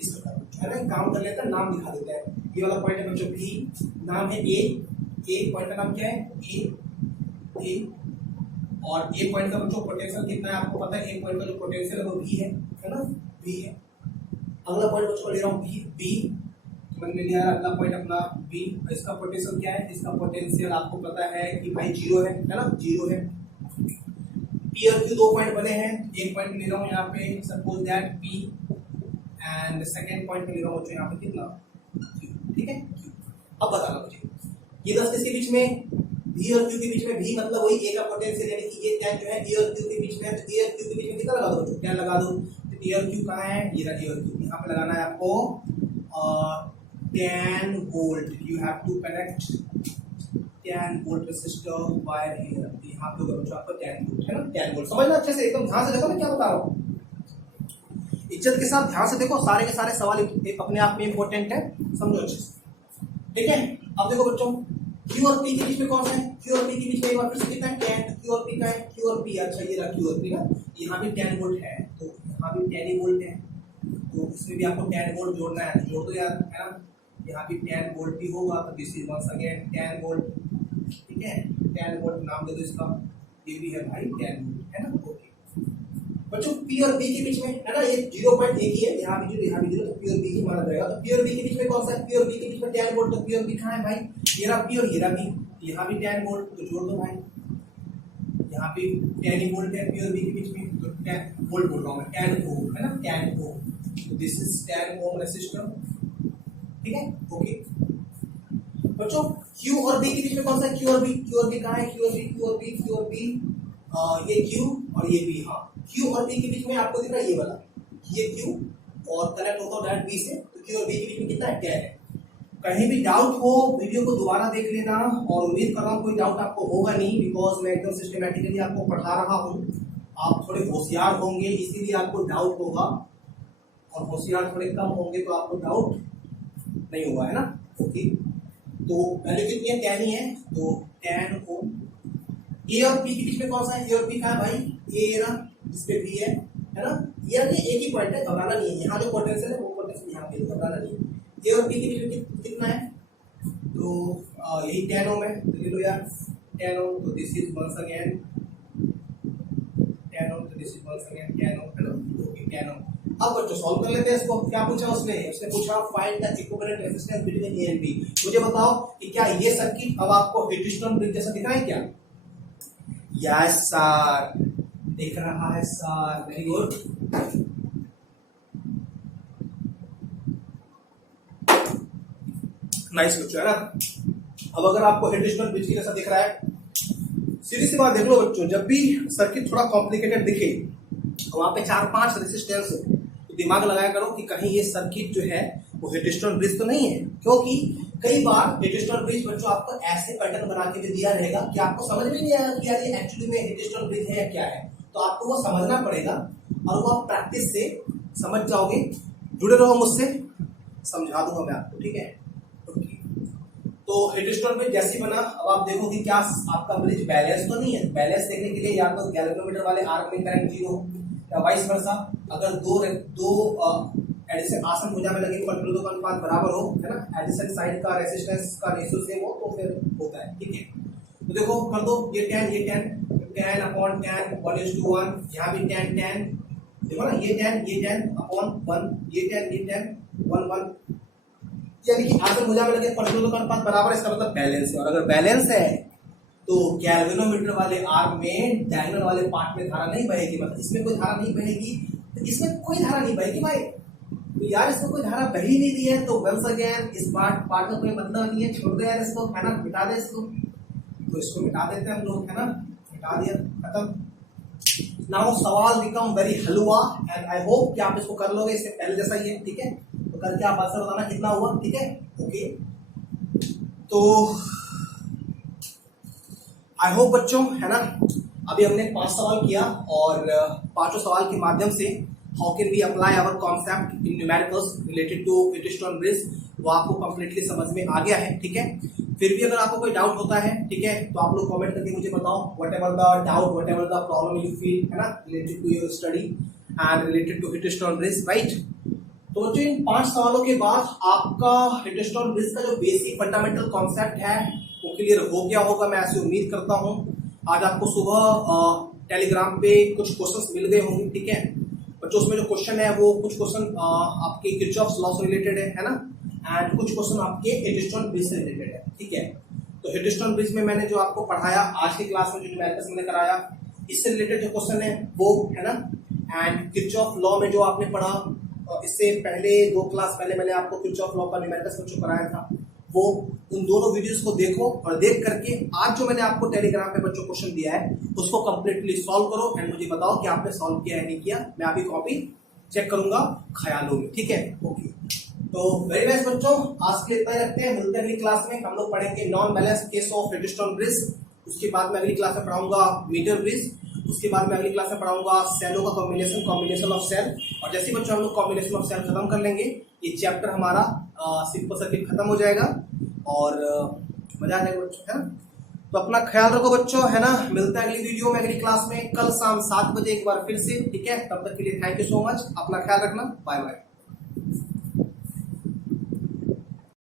इस प्रकार, है ना। काम कर लेते हैं, नाम दिखा देते हैं। ये वाला पॉइंट है बच्चों B, नाम है A पॉइंट का नाम क्या है, A। और A पॉइंट का बच्चों पोटेंशियल कितना है आपको पता है, A पॉइंट का जो पोटेंशियल है वो V है ना, V है। अगला पॉइंट बच्चों ले रहा हूँ B, मैंने लिया अगला पॉइंट अपना B। इसका पोटेंशियल क्या है, इसका पोटेंशियल आपको पता है कि भाई 0 है ना, 0 है। पी और क्यू 2 पॉइंट बने हैं, एक पॉइंट ले रहा हूँ यहाँ पे suppose that P and second point ले रहा हूँ यहाँ पे कितना क्यू, ठीक है। अब बताना मुझे ये 10 किसके बीच में, V और Q के बीच में, V मतलब वही A का पोटेंशियल यानी कि ये टैन जो है A और Q के बीच में है, तो A और Q के बीच में कितना लगा दो, टैन लगा दो। तो A और Q कहाँ है, ये रहा A और Q, यहाँ पे लगाना है आपको 10 volt, you have to connect 10 volt resistor wire here, यहाँ पे होगा बच्चों आपका 10 वोल्ट है ना, 10 वोल्ट समझना अच्छे से, एकदम ध्यान से देखो मैं क्या बता रहा हूँ, इज्जत के साथ ध्यान से देखो, सारे के सारे सवाल अपने आप में इंपॉर्टेंट है, समझो अच्छे से, ठीक है। अब देखो बच्चों Q और P के बीच में कौन सा है, Q और P के बीच में एक बार फिर से कितना है 10, Q और P का है, Q और P, अच्छा ये रहा Q और P ना, यहाँ भी 10 वोल्ट है, तो यहाँ भी 10 ही वोल्ट है, तो इसमें भी आपको 10 वोल्ट जोड़ना है, जोड़ दो यार, है ना, यहाँ भी 10 वोल्ट भी होगा, तो this is once again 10 volt, ठीक है, 10 वोल्ट नाम दे दो इसका, ये भी है भाई 10 वोल्ट, है ना, ओके। बच्चों P और B के बीच में है ना, ये 0.1 ही है, यहाँ भी 0 यहाँ भी 0, तो P और B ही माना जाएगा। तो P और B के बीच में कौन सा है, P और B के बीच में 10 वोल्ट, तो P और B कहाँ है भाई, ये रहा P और ये रहा B, यहाँ भी 10 वोल्ट, तो जोड़ दो भाई, यहाँ भी 10 वोल्ट है P और B के बीच में, तो 10 वोल्ट बोल रहा हूँ मैं, 10 ओम है ना, 10 ओम, तो दिस इज 10 ओम रेसिस्टर, ठीक है, ओके। बच्चों Q और B के बीच में कौन सा है, Q और B, Q और B कहाँ है, Q और B, Q और B, Q और B, ये Q और ये B, हाँ Q और B के बीच में आपको दिख रहा है ये वाला, ये Q और कनेक्ट होता है डायरेक्ट B से, तो Q और B के बीच में कितना है 10 है। कहीं भी डाउट हो वीडियो को दोबारा देख लेना, और उम्मीद कर रहा हूँ कोई डाउट आपको होगा नहीं, बिकॉज मैं एकदम सिस्टमैटिकली आपको पढ़ा रहा हूँ, आप थोड़े होशियार होंगे इसीलिए आपको डाउट होगा, और होशियार थोड़े कम होंगे तो आपको डाउट नहीं होगा, है ना, ओके। तो वैल्यू कितनी है 10 ही है, तो 10 ओम। A और P के बीच में कौन सा है, A और P का है भाई, A ना इस पे B है ना, ये एक ही पॉइंट है, घबराना नहीं है, यहाँ जो पोटेंशियल है वो पोटेंशियल यहाँ पे, घबराना नहीं है। A और P के बीच में कितना है, तो यही 10 ओम है, तो ले लो यार 10 ओम, तो दिस इज वंस अगेन 10 ओम, तो दिस इज वंस अगेन 10 ओम, है ना, ओके 10 ओम। अब बच्चों सॉल्व कर लेते हैं इसको, क्या पूछा उसने पूछा find the equivalent resistance between A and B। मुझे बताओ कि क्या ये सर्किट अब आपको हिटस्टोन ब्रिज जैसा दिखा है क्या, यस सर दिख रहा है सर, वेरी गुड। नाइस बच्चों, है ना। अब अगर आपको हिटस्टोन ब्रिज की जैसा दिख रहा है, सीधी सी बात देख लो बच्चों, जब भी सर्किट थोड़ा कॉम्प्लिकेटेड दिखे वहां पे 4-5 रेजिस्टेंस हो, तो दिमाग लगाया करो कि कहीं ये सर्किट जो है वो हिटस्टोन ब्रिज तो नहीं है, क्योंकि कई बार हिटस्टोन ब्रिज बच्चों आपको ऐसे पैटर्न बना के भी दिया रहेगा कि आपको समझ में नहीं आएगा कि यार ये एक्चुअली में हिटस्टोन ब्रिज है या क्या है, तो आपको वो समझना पड़ेगा, और वो आप प्रैक्टिस से समझ जाओगे। जुड़े रहो मुझसे, समझा दूंगा मैं आपको, ठीक है। तो हिटस्टोन ब्रिज जैसी बना, अब आप देखो कि क्या आपका ब्रिज बैलेंस तो नहीं है, बैलेंस देखने के लिए या तो गैल्वेनोमीटर वाले आर्क में करंट 0 या वाइस वर्सा, अगर दो एडिशन आसन भुजा में लगे प्रतिरोधों का अनुपात बराबर हो, है ना, एडिशन साइड का रेजिस्टेंस का रेशियो सेम हो, तो फिर होता है, ठीक है। तो देखो कर दो, ये 10 अपॉन 10 1:1, यहाँ भी 10 देखो ना, ये 10 अपॉन 1, ये 10 1 1, यानी कि आसन भुजा में लगे प्रतिरोधों का अनुपात बराबर है, इसका मतलब बैलेंस है, और अगर बैलेंस है तो गैल्वेनोमीटर वाले आर्क में डायगोनल वाले पार्ट में धारा नहीं बहेगी, मतलब इसमें कोई धारा नहीं बहेगी, तो इसमें कोई धारा नहीं बहेगी भाई, तो यार इसमें कोई धारा बही नहीं दी है, तो वंस अगेन इस पार्ट का कोई मतलब नहीं है, छोड़ दे यार इसको, है ना, मिटा दे इसको, तो इसको मिटा देते हैं हम लोग, है ना, मिटा दिया, खत्म। नाउ सवाल become very halwa, and I hope कि आप इसको कर लोगे, इससे पहले जैसा ही है, ठीक है, तो करके आप आंसर बताना कितना हुआ, ठीक है, ओके। तो आई होप बच्चों, है ना, अभी हमने 5 सवाल किया, और 5 सवाल के माध्यम से how can we apply our concept in numericals related to Wheatstone bridge, वो आपको कंप्लीटली समझ में आ गया है, ठीक है। फिर भी अगर आपको कोई डाउट होता है, ठीक है, तो आप लोग कमेंट करके मुझे बताओ, whatever the doubt, whatever the problem you feel, है ना, related to your study and related to Wheatstone bridge, right. तो बच्चों इन 5 सवालों के बाद आपका हिटस्टोन ब्रिज का जो बेसिक फंडामेंटल कॉन्सेप्ट है वो क्लियर हो गया होगा, मैं ऐसे उम्मीद करता हूँ। आज आपको सुबह टेलीग्राम पे कुछ क्वेश्चंस मिल गए होंगे, ठीक है बच्चों, उसमें जो क्वेश्चन है वो कुछ क्वेश्चन आपके किरचॉफ्स लॉ से रिलेटेड है ना, एंड कुछ क्वेश्चन आपके हिटस्टोन ब्रिज से रिलेटेड है, ठीक है। तो हिटस्टोन ब्रिज में मैंने जो आपको पढ़ाया आज की क्लास में, जो न्यूमेरिकल्स मैंने कराया, इससे रिलेटेड जो क्वेश्चन है वो, है ना। एंड किरचॉफ लॉ में जो आपने पढ़ा, इससे पहले 2 क्लास पहले मैंने आपको किरचॉफ लॉ का न्यूमेरिकल्स बच्चों कराया था, वो उन दोनों वीडियोस को देखो और देख करके आज जो मैंने आपको टेलीग्राम पे बच्चों क्वेश्चन दिया है उसको कंप्लीटली सॉल्व करो एंड मुझे बताओ कि आपने सॉल्व किया है नहीं किया। मैं अभी कॉपी चेक करूंगा ख्यालों में, ठीक है। ओके, तो वेरी नाइस बच्चों, आज के लिए इतना ही रखते हैं। मिलते हैं अगली क्लास में, हम लोग पढ़ेंगे non balance case of Wheatstone bridge. उसके बाद में अगली क्लास में पढ़ाऊंगा मीटर ब्रिज। उसके बाद में अगली क्लास में पढ़ाऊंगा सेलों का कॉम्बिनेशन ऑफ सेल। और जैसे बच्चों हम लोग कॉम्बिनेशन ऑफ सेल खत्म कर लेंगे, ये चैप्टर हमारा सिंपल सर्किट खत्म हो जाएगा और मजा आ जाएगा बच्चों, है ना। तो अपना ख्याल रखो बच्चों, है ना। मिलते हैं अगली वीडियो में, अगली क्लास में, कल शाम 7 बजे एक बार फिर से, ठीक है। तब तक के लिए थैंक यू सो मच, अपना ख्याल रखना, बाय बाय।